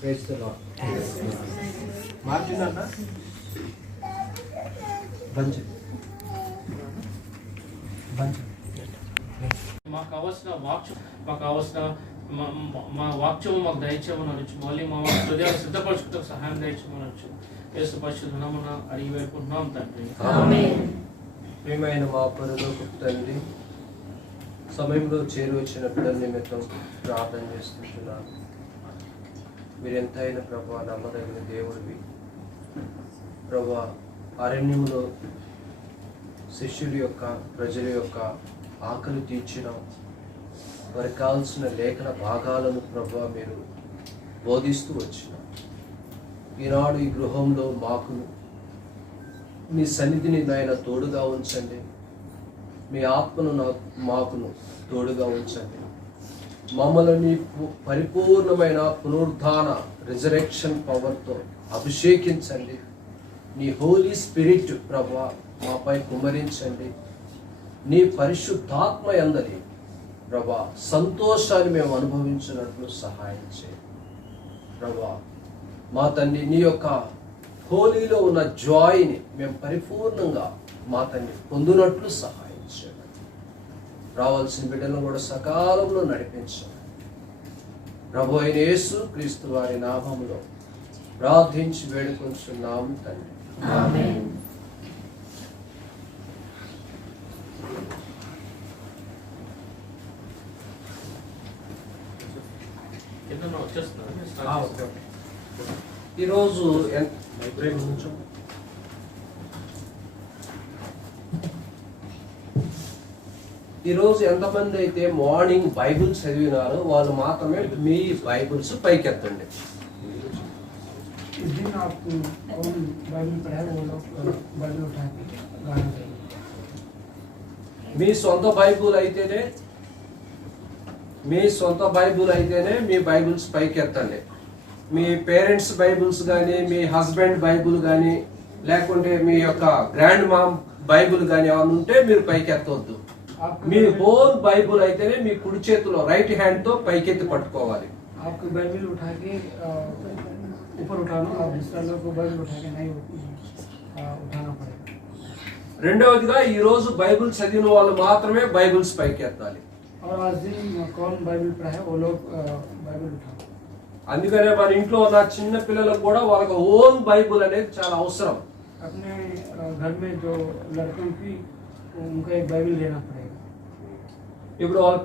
Praise the lord. Martin అన్న బంచ్ మాకు కావాల్సిన వాక్యం, మాకు కావాల్సిన మా వాక్యము మాకు దయచేయమని అనొచ్చు. మళ్ళీ మా హృదయాలు సిద్ధపరచుకుంటే సహాయం దయచేయమని అనొచ్చు. యేసు పరిశుద్ధ నామమున అడిగి వేడుకుంటున్నాం తండ్రి. ప్రియమైన మా పరలోకపు తండ్రి, సమయంలో చేరువచ్చిన బిడ్డల నిమిత్తం ప్రార్థన చేస్తుంటున్నాను. మీరు ఎంతైనా ప్రభా నమ్మదగిన దేవుడివి. ప్రభా అరణ్యంలో శిష్యుల యొక్క ప్రజల యొక్క ఆకలి తీర్చిన వారికి కావాల్సిన లేఖన భాగాలను ప్రభా మీరు బోధిస్తూ వచ్చిన ఈనాడు ఈ గృహంలో మీ సన్నిధిని నాయన తోడుగా ఉంచండి. మీ ఆత్మను మాకును తోడుగా ఉంచండి. మమ్మల్ని పరిపూర్ణమైన పునరుద్ధాన రిజరెక్షన్ పవర్తో అభిషేకించండి. నీ హోలీ స్పిరిట్ ప్రభా మాపై కుమ్మరించండి. నీ పరిశుద్ధాత్మ యందలి ప్రభా సంతోషాన్ని మేము అనుభవించినట్లు సహాయం చేయండి. ప్రభా మా తండ్రి నీ యొక్క హోలీలో ఉన్న జాయ్ని మేము పరిపూర్ణంగా మా తండ్రి పొందినట్లు సహాయం చేయండి. రావాల్సిన బిడ్డలను కూడా సకాలంలో నడిపించండి. ప్రభు అయిన యేసు క్రీస్తు వారి నామములో ప్రార్థించి వేడుకొంచున్నాము తండ్రి. ఆమేన్. ఈరోజు ఎంతమంది అయితే మార్నింగ్ బైబుల్ చదివినారో వాళ్ళు మాత్రమే మీ బైబుల్స్ పైకెత్తండి. మీ సొంత బైబుల్ అయితేనే మీ బైబుల్స్ పైకెత్తండి. మీ పేరెంట్స్ బైబుల్స్ కానీ, మీ హస్బెండ్ బైబుల్ కానీ, లేకుంటే మీ యొక్క గ్రాండ్ మామ్ బైబుల్ కానీ ఏమైనా ఉంటే మీరు పైకెత్తవద్దు. మీ హోల్ బైబుల్ అయితేనే మీ కుడి చేతిలో రైట్ హ్యాండ్ తో పైకెత్తి పట్టుకోవాలి. రెండవదిగా ఈ రోజు బైబుల్ చదివిన వాళ్ళు మాత్రమే బైబుల్స్ పైకెత్తాలి. అందుకనే మన ఇంట్లో ఉన్న చిన్న పిల్లలకు కూడా వాళ్ళకి ఓన్ బైబుల్ అనేది చాలా అవసరం. ఇప్పుడు వాళ్ళ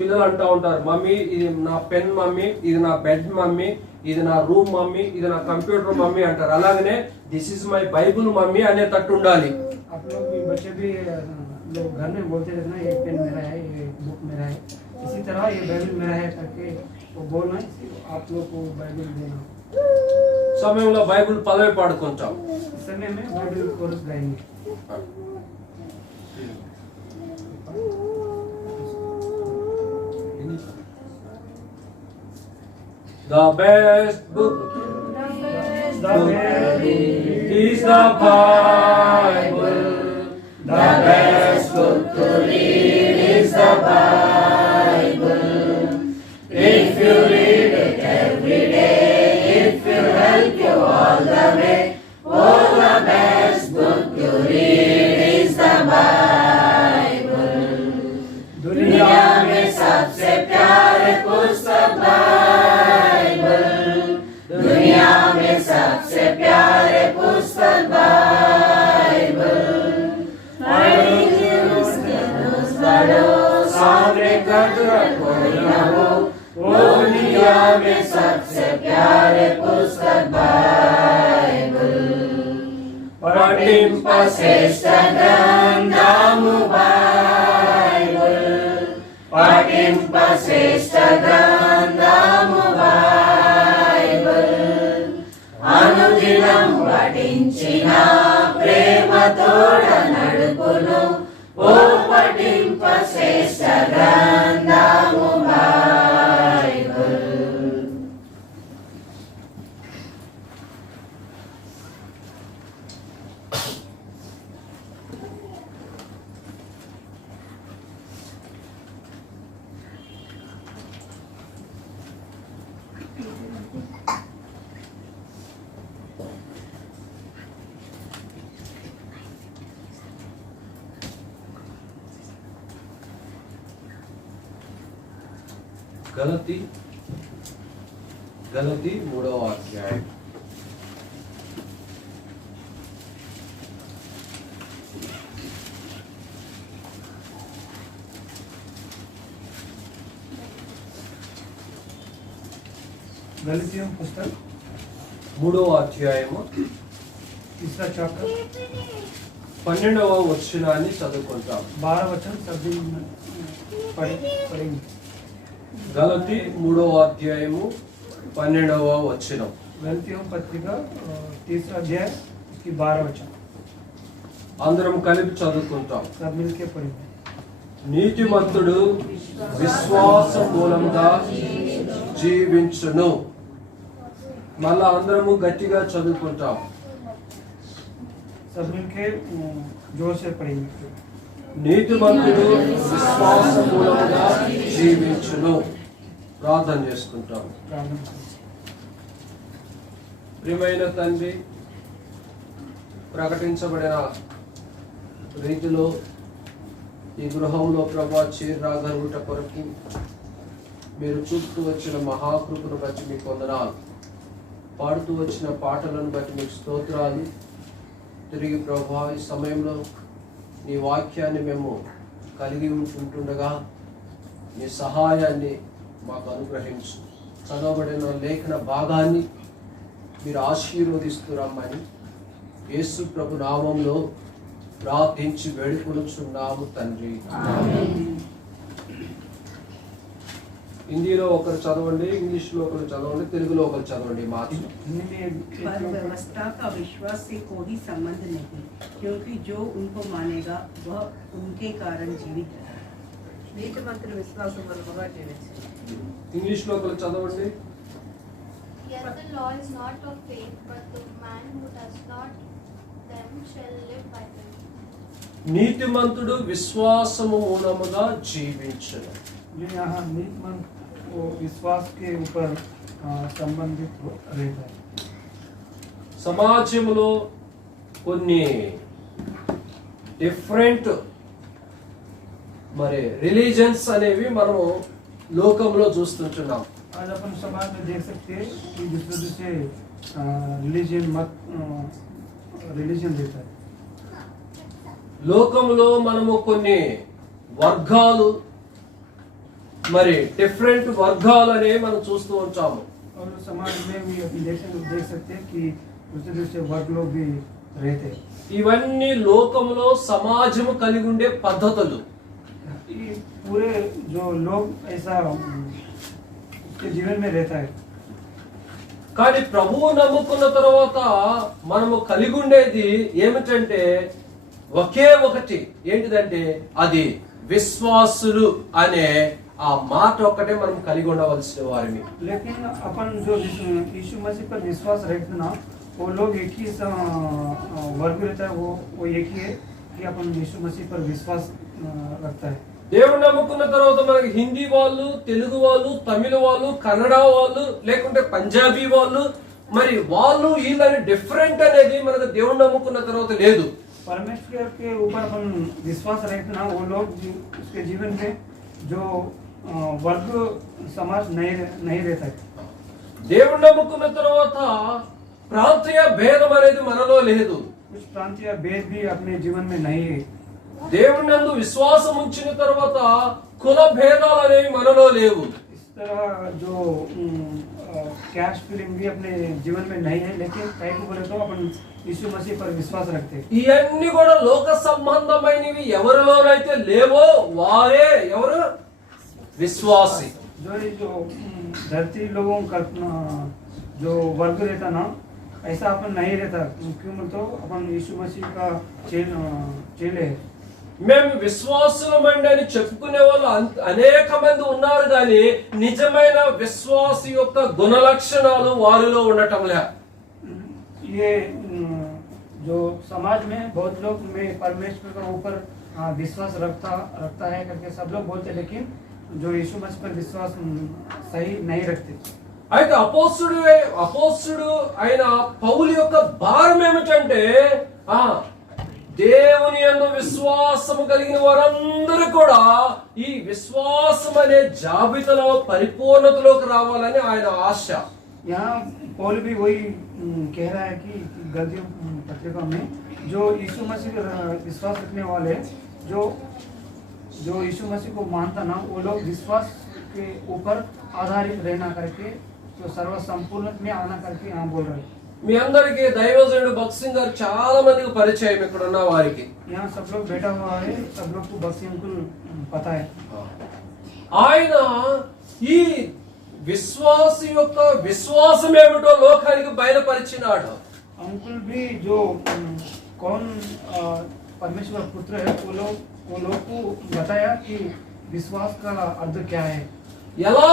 పిల్లలు అంటూ ఉంటారు, మమ్మీ ఇది నా పెన్ మమ్మీ, ఇది నా బెడ్ మమ్మీ, ఇది నా రూమ్ మమ్మీ, ఇది నా కంప్యూటర్ మమ్మీ అంటారు. అలాగనే this is my Bible mummy అనే తట్టు ఉండాలి. इसी तरह ये बाइबल मेरा है करके वो बोलना आप लोग को बाइबल देना. సమయంలో బైబిల్ పదవి పాడుకుంటాం. समय में बाइबल कोरस गाएंगे. The best book is the Bible. The best book to read is the Bible. If you read it every day, it will help you all the way. Oh, the best book to read is the Bible. दुनिया में सबसे प्यारे पुस्तक Bible. दुनिया में सबसे प्यारे पुस्तक बाइबल. सामने दुनिया में सबसे प्यारे पुस्तक बाइबल. पठिंप श्रेष्ठ ग्रंथము बाइबल. पठिंप श्रेष्ठ ग्रंथము बाइबल. అనుదినం పఠించిన ప్రేమ తోడ నడుపును. ఓ పఠింప శ్రేష్ఠ గ్రంథము బైబిల్. గలతీ 3వ అధ్యాయం. गलतियों पुस्तक 3వ అధ్యాయము तीसरा चैप्टर 12వ వచనాన్ని చదువుకుంటాం. 12 वचन सभी पढ़ेंगे. గలతీ 3వ అధ్యాయము 12వ వచనం. गलतियों पत्रिका तीसरा अध्याय की 12 वचन అందరం కలిపి చదువుకుంటాం. सब मिलके पढ़ेंगे. నీతిమంతుడు విశ్వాసం మూలంగా జీవించును. మళ్ళా అందరము గట్టిగా చదువుకుంటాం. सब मिलके जोर से पढ़ेंगे. నీతిమంతుడు విశ్వాసం మూలంగా జీవించును. ప్రార్థన చేసుకుంటాం. प्रार्थना करें. ప్రియమైన తండ్రి, ప్రకటించబడిన రీతిలో ఈ గృహంలో ప్రభా చేరాగలుగుట కొరకు మీరు చూపుతూ వచ్చిన మహాకృపను బట్టి మీకు వందనాలు. పాడుతూ వచ్చిన పాటలను బట్టి మీకు స్తోత్రాలు. తిరిగి ప్రభా ఈ సమయంలో నీ వాక్యాన్ని మేము కలిగి ఉంటుండగా నీ సహాయాన్ని మాకు అనుగ్రహించు. చదవబడిన లేఖన భాగాన్ని మీరు ఆశీర్వదిస్తూ రమ్మని యేసు ప్రభు నామంలో ప్రార్థించి వేడుకొనుచున్నాము తండ్రి. హిందీలో ఒకరు చదవండి, ఇంగ్లీష్లో ఒకరు చదవండి, తెలుగులో ఒకరు చదవండి. మార్చి पर व्यवस्था का विश्वास से कोई संबंध नहीं, क्योंकि जो उनको मानेगा वह उनके कारण जीवित है. నీతిమంతుల విశ్వాసం మూలముగా జీవించు. ఇంగ్లీష్లో ఒకరు చదవండి. Yet the law is not of faith, but the man who does not them shall live by them. నీతిమంతుడు విశ్వాసము మూలముగా జీవించును. जो यहाँ नीतिमंत वो विश्वास के ऊपर संबंधित रहता है. సమాజంలో కొన్ని డిఫరెంట్ మరి రిలీజన్స్ అనేవి మనము లోకంలో చూస్తుంటున్నాం. आज अपन समाज में देख सकते हैं कि दूसरे दूसरे रिलीजन देता है. లోకంలో మనము కొన్ని వర్గాలు మరి డిఫరెంట్ వర్గాలు అనేవి మనం చూస్తూ ఉంటాము. और समाज में भी अपन देख सकते हैं कि दूसरे दूसरे वर्ग लोग भी रहते हैं. ఇవన్నీ లోకంలో సమాజము కలిగి ఉండే పద్ధతులు. ये पूरे जो लोग ऐसा उसके जीवन में रहता है. కానీ ప్రభువు నమ్ముకున్న తర్వాత మనము కలిగి ఉండేది ఏమిటంటే ఒకే ఒకటి. ఏంటిదంటే అది విశ్వాసులు అనే ఆ మాట ఒక్కటే మనం కలిగి ఉండవలసిన వారిని. लेकिन अपन जो यीशु मसीह पर विश्वास रखते ना, वो लोग एक ही वर्ग रहता है. वो एक ही है कि अपन यीशु मसीह पर विश्वास रखता है. దేవుడు నమ్ముకున్న తర్వాత మనకి హిందీ వాళ్ళు, తెలుగు వాళ్ళు, తమిళ వాళ్ళు, కన్నడ వాళ్ళు, లేకుంటే పంజాబీ వాళ్ళు, మరి వాళ్ళు వీళ్ళని డిఫరెంట్ అనేది మనకు దేవుడు నమ్ముకున్న తర్వాత లేదు. परमेश्वर के ऊपर अपन विश्वास रखते ना, वो लोग उसके जीवन में जो वर्ग समाज नहीं रहता है. దేవుడు నమ్ముకున్న తర్వాత ప్రాంతీయ భేదం అనేది మనలో లేదు. कुछ प्रांतीय भेद भी अपने जीवन में नहीं है. దేవుడి నందు విశ్వాసం ఉంచిన తర్వాత కుల భేదాలు అనేవి మనలో లేవు. इस तरह जो कैश फीलिंग भी अपने जीवन में नहीं है. लेकिन कहीं को बोले तो अपन यीशु मसीह पर विश्वास रखते हैं. ఇవన్నీ కూడా లోక సంబంధమైనవి ఎవరిలోనైతే లేవో వారే ఎవరు విశ్వాసి. जो धरती लोगों का जो वर्ग रहता ना, ऐसा अपन नहीं रहता. क्यों बोले तो अपन यीशु मसीह का चेले है. మేము విశ్వాసులమండి అని చెప్పుకునే వాళ్ళు అనేక మంది ఉన్నారు, కానీ నిజమైన విశ్వాసి యొక్క గుణ లక్షణాలు వారిలో ఉండటం లే. ये जो समाज में बहुत लोग में परमेश्वर के ऊपर विश्वास रखता है करके सब लोग बोलते हैं, लेकिन जो यीशु मसीह पर विश्वास सही नहीं रखते. అయితే అపోస్తుడు అయిన పౌలు యొక్క భారం ఏమిటంటే దేవుని యందు విశ్వాసము కలిగిన వారందరూ కూడా ఈ విశ్వాసం అనే జాబితాలో పరిపూర్ణతలోకి రావాలని ఆయన ఆశ. यहाँ पौल भी वही कह रहा है कि गलतियों पत्रिका में जो यीशु मसीह पर विश्वास रखने वाले जो यीशु मसीह को मानता ना, वो लोग विश्वास के ऊपर आधारित रहना करके जो सर्व संपूर्ण में आना करके यहाँ बोल रहे हैं। మీ అందరికీ దైవజనుడు భక్త్ సింగ్ గారు చాలా మందికి పరిచయం ఇక్కడ ఉన్న వారికి. यहाँ सब लोग बैठा हुआ है, सब लोग को बक्सी अंकुल पता है। ఆయన ఈ విశ్వాసి యొక్క విశ్వాసం ఏమిటో లోకానికి బయలుపరిచినాడు. अंकुल भी जो कौन परमेश्वर पुत्र है, वो लोग को बताया कि विश्वास का अर्थ क्या है। ఎలా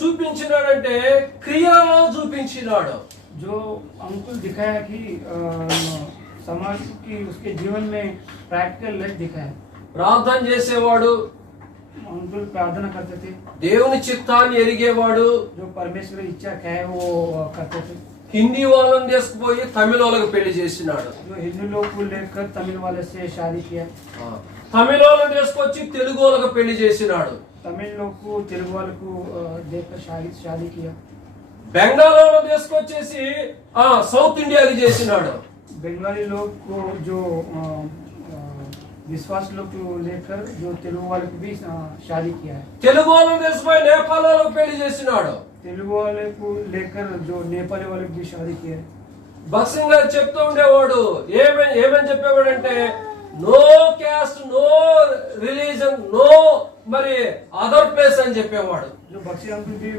చూపించినాడంటే క్రియలో చూపించినాడు. जो अंकुल दिखाया कि समाज की उसके जीवन में प्रैक्टिकल लाइफ दिखाया। ప్రార్థన చేసేవాడు, अंकुल प्रार्थना करते थे, దేవుని చిత్తాన్ని ఎరిగేవాడు, जो परमेश्वर इच्छा क्या है वो करते थे। హిందీ వాళ్ళని తీసుకుపోయి తమిళ వాళ్ళకి పెళ్లి చేసినాడు. जो हिंदू लोग को लेकर तमिल वाले से शादी किया, తమిళ వాళ్ళని తీసుకొచ్చి తెలుగు వాళ్ళకి పెళ్లి చేసినాడు. तमिल लोग को तेलुगु वाले को देखकर शादी किया। బెంగాల్ వాళ్ళని తీసుకొచ్చేసి సౌత్ ఇండియాకి చేసినాడు. बंगाली लोग को जो विश्वास लोग को लेकर जो तेलुगु वाले को भी शादी किया है। తెలుగు వాళ్ళని తీసుకుపోయి నేపాల్ వాళ్ళకి పెళ్లి చేసినాడు. तेलुगु वाले को लेकर जो नेपाली वाले को भी शादी किया है। భక్త్ సింగ్ గారు చెప్తూ ఉండేవాడు, ఏమని చెప్పేవాడంటే no caste, no religion, no మరి అదర్ ప్లేస్ అని చెప్పేవాడు. जो बक्सी अंकुल भी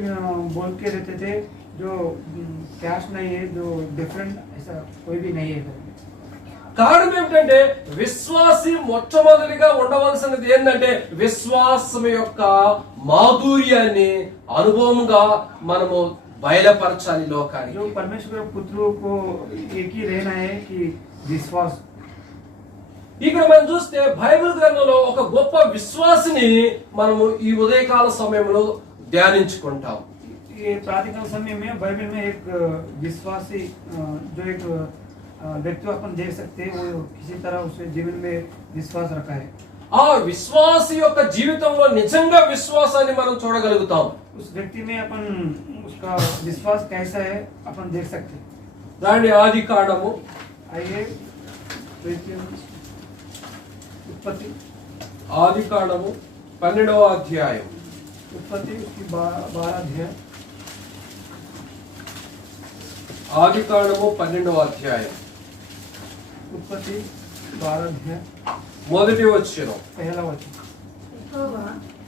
बोल के रहते थे, जो कैस्ट नहीं है, जो डिफरेंट ऐसा कोई भी नहीं है। కారణం ఏమిటంటే విశ్వాసి మొట్టమొదటిగా ఉండవలసినది ఏంటంటే విశ్వాసం యొక్క మాధుర్యాన్ని అనుభవంగా మనము బయలుపరచాలి లోకానికి. जो परमेश्वर पुत्रों को एक ही रहना है कि विश्वास। ఇక్కడ మనం చూస్తే బైబిల్ గ్రంథంలో ఒక గొప్ప విశ్వాసిని మనము ఈ ఉదయకాల సమయంలో ధ్యానించుకుంటాం. ये प्रातःकाल समय में बाइबल में एक विश्वासी जो एक व्यक्ति अपन देख सकते हैं, वो किसी तरह उसके जीवन में विश्वास रखा है। ఆ విశ్వాసి యొక్క జీవితంలో నిజంగా విశ్వాసాన్ని మనం చూడగలుగుతాం. उस व्यक्ति में अपन उसका विश्वास कैसा है अपन देख सकते हैं। దాని ఆది కాండము आइए उत्पत्ति, ఆది కాండము 12వ అధ్యాయం. उत्पत्ति उसकी 12 अध्याय। ఆది కాండము 12వ అధ్యాయం उत्पत्ति 12 अध्याय మొదటి వచనం. पहला वचन। యెహోవా,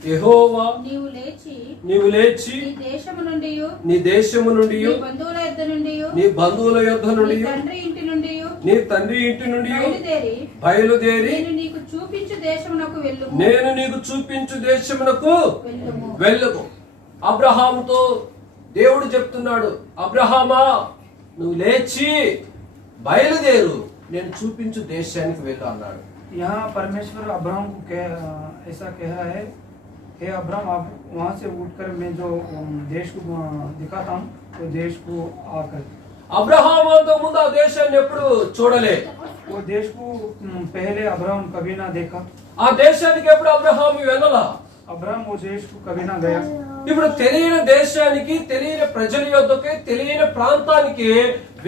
యెహోవా నీవు లేచి నీవు లేచి నీ దేశము నుండియు నీ దేశము నుండి నీ బంధువుల యొద్ద నుండియు నీ బంధువుల యొద్ద నీ నుండి తండ్రి ఇంటి నుండియు నీ తండ్రి ఇంటి నుండి బయలుదేరి బయలుదేరి నేను నీకు చూపించు దేశమునకు వెళ్ళుము. నేను నీకు చూపించు దేశమునకు వెళ్ళుము. వెళ్ళము. అబ్రహాముతో దేవుడు చెప్తున్నాడు, అబ్రహామా నువ్వు లేచి బయలుదేరు, నేను చూపించు దేశానికి వెళ్ళు అన్నాడు. यहाँ परमेश्वर अब्राहम को ऐसा कह रहा है, हे अब्राहम आप वहाँ से उठकर मैं जो देश को दिखाता हूँ तो देश को आकर। అబ్రహాము అంతకు ముందు ఆ దేశాన్ని ఎప్పుడు చూడలే. वो देश को पहले अब्राहम कभी ना देखा। ఆ దేశానికి ఎప్పుడు అబ్రహాము వెళ్ళలా. अब्राहम वो देश को कभी ना गया। ఇప్పుడు తెలియని దేశానికి, తెలియని ప్రజల యొద్దకి, తెలియని ప్రాంతానికి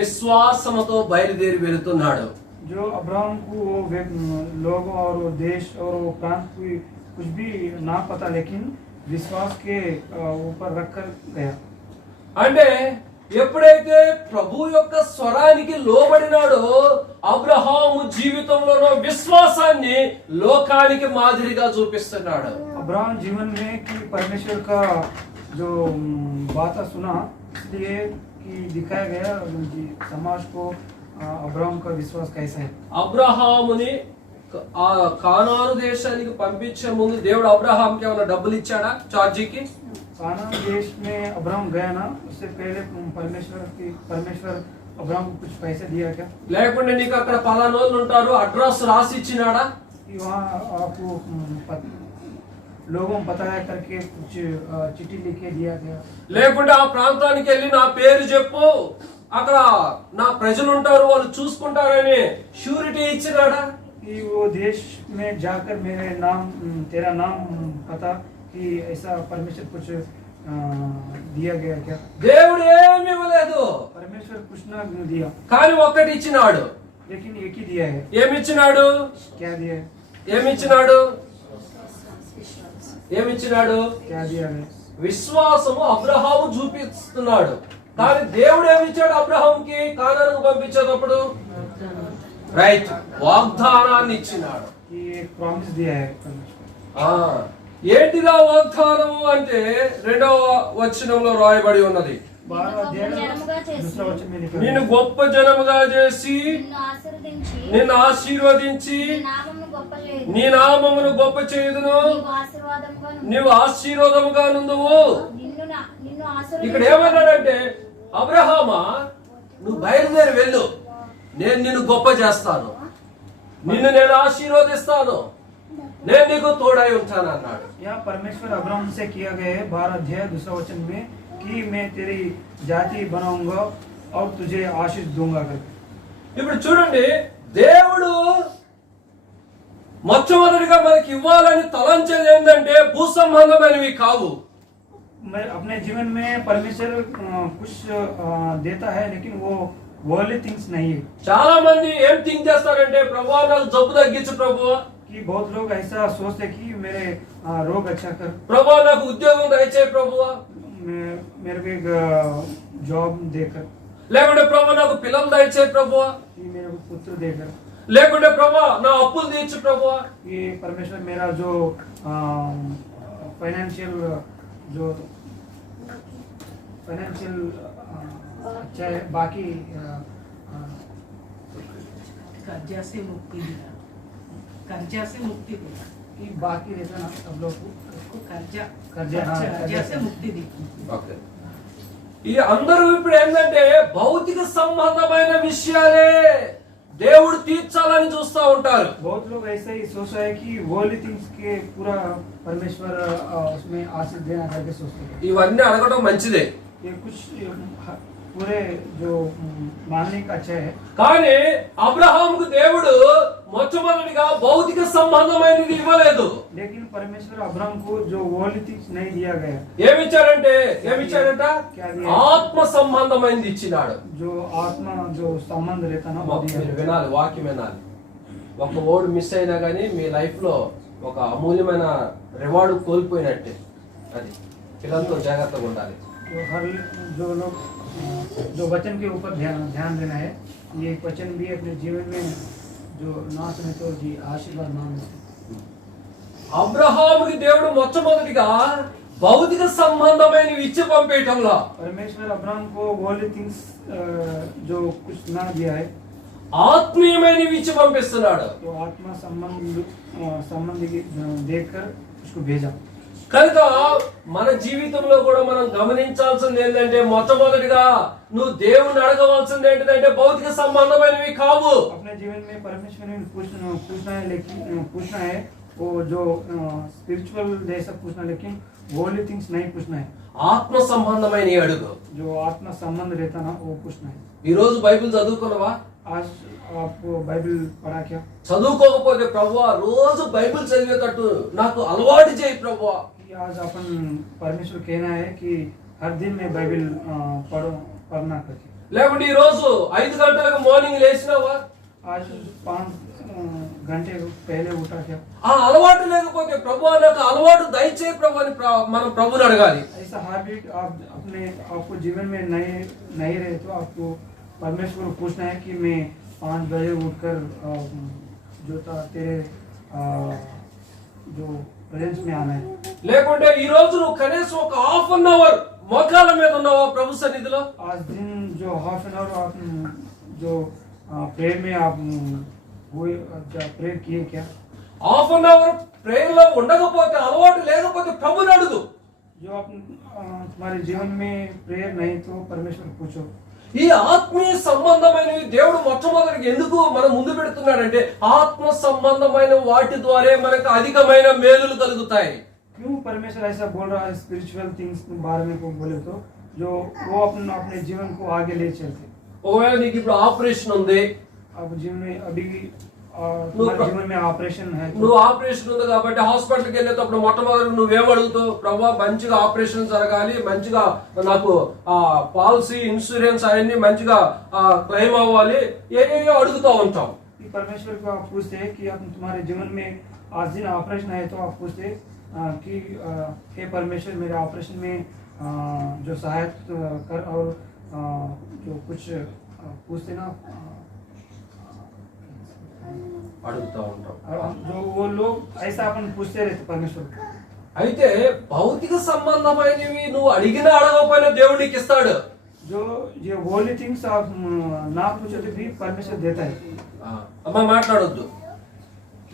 విశ్వాసముతో బయలుదేరి వెళుతున్నాడు. जो अब्राहम को वो लोग और वो देश और वो प्रांत को कुछ भी ना पता, लेकिन विश्वास के ऊपर रखकर गया। అంటే ఎప్పుడైతే ప్రభు యొక్క స్వరానికి లోబడినాడో అబ్రహాము జీవితంలో విశ్వాసాన్ని లోకానికి మాదిరిగా చూపిస్తున్నాడు. अब्राहम जीवन में कि परमेश्वर का जो बात सुना, इसलिए कि दिखाया गया समाज को अब्राहम का विश्वास कैसा है। అబ్రహాముని ఆ కానాను దేశానికి పంపించే ముందు దేవుడు అబ్రహాంకి ఏమైనా డబ్బులు ఇచ్చాడా చార్జీకి? कानान देश में अब्राहम गया ना, उससे पहले परमेश्वर अब्राहम को कुछ पैसे दिया क्या? లేకుంటే నీకు అక్కడ పలానా వాళ్ళు ఉంటారు అడ్రస్ రాసి ఇచ్చినాడా? कि वहाँ आपको लोगों को बताया करके कुछ चिट्ठी लिख के दिया गया? లేకుంటే ఆ ప్రాంతానికి వెళ్ళి నా పేరు చెప్పు అక్కడ నా ప్రజలు ఉంటారు వాళ్ళు చూసుకుంటారని షూరిటీ ఇచ్చినాడా? कि वो देश में जाकर मेरे नाम तेरा नाम पता कि ऐसा परमेश्वर कुछ दिया गया क्या? దేవుడు ఏమి ఇవ్వలేదు, परमेश्वर कुछ ना दिया, కానీ ఒక్కటి ఇచ్చినాడు. लेकिन एक ही दिया है। ఏమి ఇచ్చినాడు? क्या दिया है? ఏమి ఇచ్చినాడు? ఏమి ఇచ్చినాడు? क्या दिया है? విశ్వాసము అబ్రహాము చూపిస్తున్నాడు. కానీ దేవుడు ఏమి ఇచ్చాడు అబ్రహాంకి కానానుకు పంపించేటప్పుడు? రైట్, వాగ్దానాన్ని ఇచ్చినాడు. कि एक प्रॉमिस दिया है परमेश्वर। ఏంటిదా వాగ్దానము అంటే 2వ వచనంలో రాయబడి ఉన్నది. 12 अध्याय జనముగా చేసి, दूसरा वचन में लिखा నిన్ను है, గొప్ప జనముగా చేసి నిన్ను ఆశీర్వదించి, నిన్ను ఆశీర్వదించి నీ నామమును గొప్ప చేయుదును. నీ నామమును గొప్ప చేయుదును, నీవు ఆశీర్వాదముగా నుండు. నీవు ఆశీర్వాదముగా నుందువు. నిన్ను ఇక్కడ ఆశీర్వదించి, ఏమన్నాడంటే అబ్రహామా నువ్వు బయలుదేరి వెళ్ళు, నేను నిన్ను గొప్ప చేస్తాను, నిన్ను నేను ఆశీర్వదిస్తాను, నేను నీకు తోడై ఉంటాను అన్నాడు. यहाँ परमेश्वर अब्राहम से किया गया है 12 अध्याय दूसरा वचन में कि मैं तेरी जाति बनाऊंगा और तुझे आशीष दूंगा करके। ఇప్పుడు చూడండి, దేవుడు మొట్టమొదటిగా మనకి ఇవ్వాలని తలంచేది ఏంటంటే భూ సంబంధమైనవి కావు. मैं अपने जीवन में परमेश्वर कुछ देता है, लेकिन वो वर्ल्डली थिंग्स नहीं है। చాలా మంది ఏం థింక్ చేస్తారంటే ప్రభువా నాకు జబ్బు తగ్గించు ప్రభువా, कि बहुत लोग ऐसा सोचते हैं कि मेरे रोग अच्छा कर, ప్రభువా నాకు ఉద్యోగం దయచేయి ప్రభువా, मेरे को एक जॉब देकर, లేకుంటే ప్రభువా నాకు పిల్లలు దయచేయి ప్రభువా, कि मेरे को पुत्र देकर, లేకుంటే ప్రభువా నా అప్పులు తీర్చు ప్రభువా. कि परमेश्वर मेरा जो फाइनेंशियल अच्छा है, बाकी कर्जा से मुक्ति दिला, कर्जा से मुक्ति दिला, कि बाकी रहता ना सब लोग को उसको कर्जा कर्जा, हाँ, कर्जा से मुक्ति दी। ఓకే, ఈ అందరూ ఇప్పుడు ఏంటంటే భౌతిక సంబంధమైన విషయాలే దేవుడు తీర్చాలని చూస్తూ ఉంటారు. बहुत लोग ऐसा ही सोच रहे हैं कि वर्ल्डली थिंग्स के पूरा परमेश्वर उसमें आशीष देना करके सोचते हैं। ఇవన్నీ అడగడం మంచిదే, ये कुछ पूरे जो मानने का अच्छा है, కానీ అబ్రహాంకు దేవుడు మొట్టమొదటిగా భౌతిక సంబంధమైనది ఇవ్వలేదు. लेकिन परमेश्वर अब्राहम को जो वर्ल्डली थिंग्स नहीं दिया गया, ఏమిచ్చాడంట? ఆత్మ సంబంధమైనది ఇచ్చినాడు. जो आत्मा जो संबंध रहता ना वो दिया మీరు है। వినాలి, వాక్యం వినాలి. ఒక ఓడు మిస్ అయినా కానీ మీ లైఫ్ లో ఒక అమూల్యమైన రివార్డు కోల్పోయినట్టే. అది పిల్లలతో జాగ్రత్తగా ఉండాలి. तो हर जो लोग जो वचन के ऊपर ध्यान देना है, ये वचन भी अपने जीवन में जो ना सुने तो जी आशीर्वाद ना मिले। అబ్రహాముకి దేవుడు మొట్టమొదటిగా భౌతిక సంబంధమైనవి ఇచ్చి పంపేయటంలో परमेश्वर अब्राहम को वर्ल्डली थिंग्स जो कुछ ना दिया है, ఆత్మీయమైనవి ఇచ్చి పంపిస్తున్నాడు. तो आत्मा संबंध देकर उसको भेजा। కనుక మన జీవితంలో కూడా మనం గమనించాల్సింది ఏంటంటే మొట్టమొదటిగా నువ్వు దేవుని అడగవలసింది ఏంటంటే భౌతిక సంబంధమైనవి కావు. अपने जीवन में परमेश्वर ने पूछना है, लेकिन पूछना है वो जो स्पिरिचुअल जैसा पूछना, लेकिन वर्ल्डली थिंग्स नहीं पूछना है। ఆత్మ సంబంధమైన అడుగు. जो आत्मा संबंध रहता ना वो पूछना है। ఈ రోజు బైబిల్ చదువుకున్నావా? आज आप बाइबल पढ़ा क्या? చదువుకోకపోతే ప్రభువా రోజు బైబిల్ చదివేటట్టు నాకు అలవాటు చేయి ప్రభువా. कि आज अपन परमेश्वर कहना है कि हर दिन में बाइबल पढ़ना करके। లేకుంటే ఈ రోజు 5 గంటలకు మార్నింగ్ లేచినావా? आज 5 घंटे पहले उठा क्या? ఆ అలవాటు లేకపోతే ప్రభువా నాకు అలవాటు దయచేయి ప్రభు అని మనం ప్రభుని అడగాలి. ऐसा हैबिट आप अपने आपको जीवन में नहीं रहे तो आपको परमेश्वर को पूछना है कि मैं 5 बजे उठकर जो तेरे जो प्रेजेंस में आना है। లేకుంటే ఈ రోజు నువ్వు కనీసం ఒక హాఫ్ అన్ అవర్ మోకాళ్ళ మీద ఉన్నావా ప్రభు సన్నిధిలో? आज दिन जो हाफ एन आवर आप जो प्रेयर में आप प्रेयर किए क्या? హాఫ్ అన్ అవర్ ప్రేయర్ లో ఉండకపోతే అలవాటు లేకపోతే ప్రభుని అడుగు. जो आप तुम्हारे जीवन में प्रेयर नहीं तो परमेश्वर पूछो। ఈ ఆత్మీయ సంబంధమైనవి దేవుడు మొట్టమొదటిగా ఎందుకు మనం ముందు పెడుతున్నాడంటే ఆత్మ సంబంధమైన వాటి ద్వారా మనకు అధికమైన మేలులు కలుగుతాయి. क्यों परमेश्वर ऐसा बोल रहा है स्पिरिचुअल थिंग्स के बारे में को बोले तो जो वो अपने जीवन को आगे ले चलते। ఒకవేళ నీకు ఇప్పుడు ఆపరేషన్ ఉంది, आप जीवन में अभी नो तुम्हारे जीवन में ऑपरेशन है तो నువ్వు ఆపరేషన్ ఉంది కాబట్టి హాస్పిటల్కి వెళ్ళేటప్పుడు మొట్టమొదటి నువ్వేం అడుగుతావు? ప్రభా మంచిగా ఆపరేషన్ జరగాలి, మంచిగా నాకు పాలసీ ఇన్సూరెన్స్ అవన్నీ మంచిగా క్లెయిమ్ అవ్వాలి, ఏవేవో అడుగుతూ ఉంటాం. कि परमेश्वर को आप पूछते हैं कि आप तुम्हारे जीवन में आज दिन ऑपरेशन है तो आप पूछते हैं कि हे परमेश्वर मेरे ऑपरेशन में जो सहायता कर और जो कुछ पूछते ना అడుగుతూ ఉంటాం. जो वो लोग ऐसा अपन पूछते रहते परमेश्वर को। అయితే భౌతిక సంబంధమైనవి నువ్వు అడిగినా అడగకపోయినా దేవుడు నీకు ఇస్తాడు. जो ये वर्ल्डली थिंग्स आप ना पूछो तो भी परमेश्वर देता है। అమ్మా మాట్లాడొద్దు,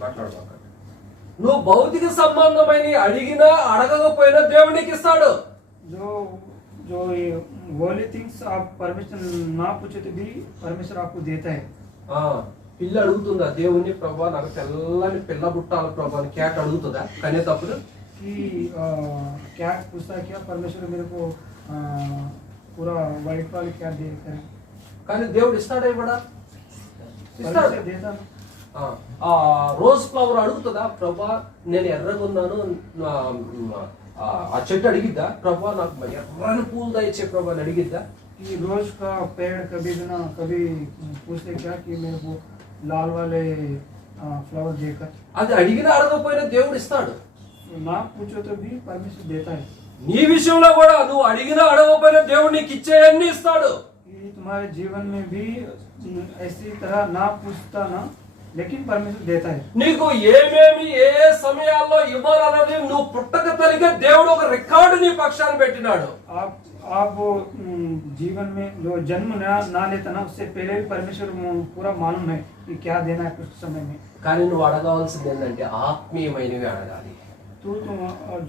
మాట్లాడబాకండి. నువ్వు భౌతిక సంబంధమైన అడిగినా అడగకపోయినా దేవుడు నీకు ఇస్తాడు. जो जो ये वर्ल्डली थिंग्स आप परमेश्वर ना पूछो तो भी परमेश्वर आपको देता है। పిల్ల అడుగుతుందా దేవుణ్ణి, ప్రభా నాకు తెల్లని పిల్ల పుట్టాలి ప్రభా అని క్యాట్ అడుగుతుందా కనేటప్పుడు? कि क्या पूछता है क्या परमेश्वर मेरे को पूरा वाइट वाली क्या दे कर కానీ దేవుడు ఇస్తాడా ఇవ్వడా? ఇస్తాడు. परमेश्वर देता है। రోజ్ ఫ్లవర్ అడుగుతుందా ప్రభా నేను ఎర్రగున్నాను, ఆ చెట్టు అడిగిద్దా ప్రభా నాకు ఎర్రని పూలు దయచే ప్రభా అని అడిగిద్దా? कि रोज का पेड़ कभी ना कभी पूछते क्या कि मेरे को लाल वाले फ्लावर देकर, అది అడిగినా అడగకపోయినా దేవుడు ఇస్తాడు. ना पूछो तो भी परमेश्वर देता है। నీ విషయంలో కూడా నువ్వు అడిగినా అడగకపోయినా దేవుడు నీకు ఇచ్చేయన్నీ ఇస్తాడు. कि तुम्हारे जीवन में भी ऐसी तरह ना पूछता ना लेकिन परमेश्वर देता है। నీకు ఏమేమి ఏ సమయాల్లో ఇవ్వాలన్నది నువ్వు పుట్టక తల్లిగా దేవుడు ఒక రికార్డు నీ పక్షాన్ని పెట్టినాడు. आप जीवन में जो जन्म ना लेता ना उससे पहले भी परमेश्वर पूरा मालूम है कि क्या देना है कुछ समय में। కానీ నువ్వు అడగాల్సింది ఏంటంటే ఆత్మీయమైనవి అడగాలి. तो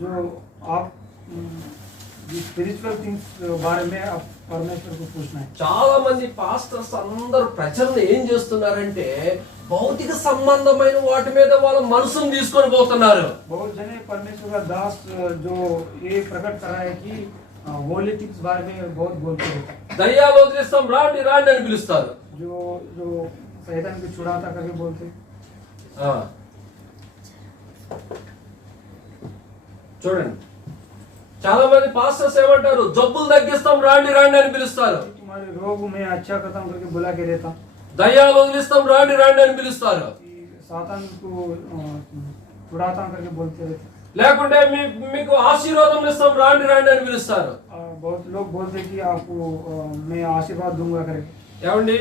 जो आप स्पिरिचुअल थिंग्स बारे में आप परमेश्वर को पूछना है। చాలా మంది పాస్టర్స్ అందరూ ప్రజలను ఏం చేస్తున్నారంటే భౌతిక సంబంధమైన వాటి మీద వాళ్ళ మనసును తీసుకొని పోతున్నారు. बहुत जने परमेश्वर का दास जो ये प्रकट कर रहा है कि वर्ल्डली थिंग्स बारे में बहुत बोलते हैं। దయ్యాలు వదిలిస్తాం రాండి రాండి అని పిలుస్తారు. जो जो शैतान को छुड़ाता करके बोलते हैं। చూడండి చాలా మంది పాస్టర్స్ ఏమంటారు జబ్బులు తగ్గిస్తాం రాండి రాండి అని పిలుస్తారు. तुम्हारे रोग में अच्छा करता हूँ करके बुला के रहता। దయ్యాలు వదిలిస్తాం రాండి రాండి అని పిలుస్తారు. सातान को छुड़ाता हूँ करके बोलते रहते। లేకుంటే మీకు ఆశీర్వాదం ఇస్తాం రాండి రాండి అని పిలుస్తారు. बहुत लोग बोलते कि आपको मैं आशीर्वाद दूंगा करके। ఏమండి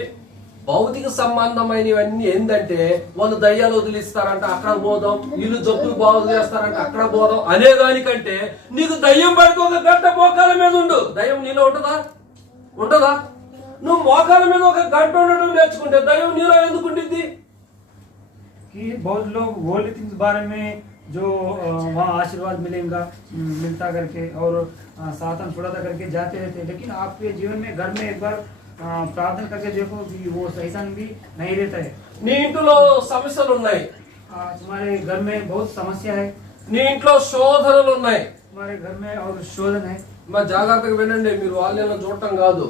భౌతిక సంబంధమైనవన్నీ ఏంటంటే వాళ్ళు దయ్యాలు వదిలిస్తారంట అక్కడ పోదాం, వీళ్ళు జబ్బులు బాగు చేస్తారంట అక్కడ పోదాం అనేదానికంటే నీకు దయ్యం పడితే ఒక గంట మోకాల మీద ఉండు. దయ్యం నీలో ఉంటుందా? ఉంటుందా? నువ్వు మోకాల మీద ఒక గంట ఉండడం నేర్చుకుంటే దయ్యం నీలో ఎందుకు ఉండిద్ది? कि बहुत लोग वर्ल्डली थिंग्स बारे में जो वहाँ आशीर्वाद मिलता करके और साधन छुड़ाता करके जाते रहते, लेकिन आपके जीवन में घर में एक बार प्रार्थना करके देखो कि वो शैतान भी नहीं रहता है। నీ ఇంట్లో సమస్యలు ఉన్నాయి, तुम्हारे घर में बहुत समस्या है, నీ ఇంట్లో శోధనలు ఉన్నాయి. तुम्हारे घर में और शोधन है। మా జాగ్రత్తగా వినండి, మీరు వాళ్ళని చూడటం కాదు.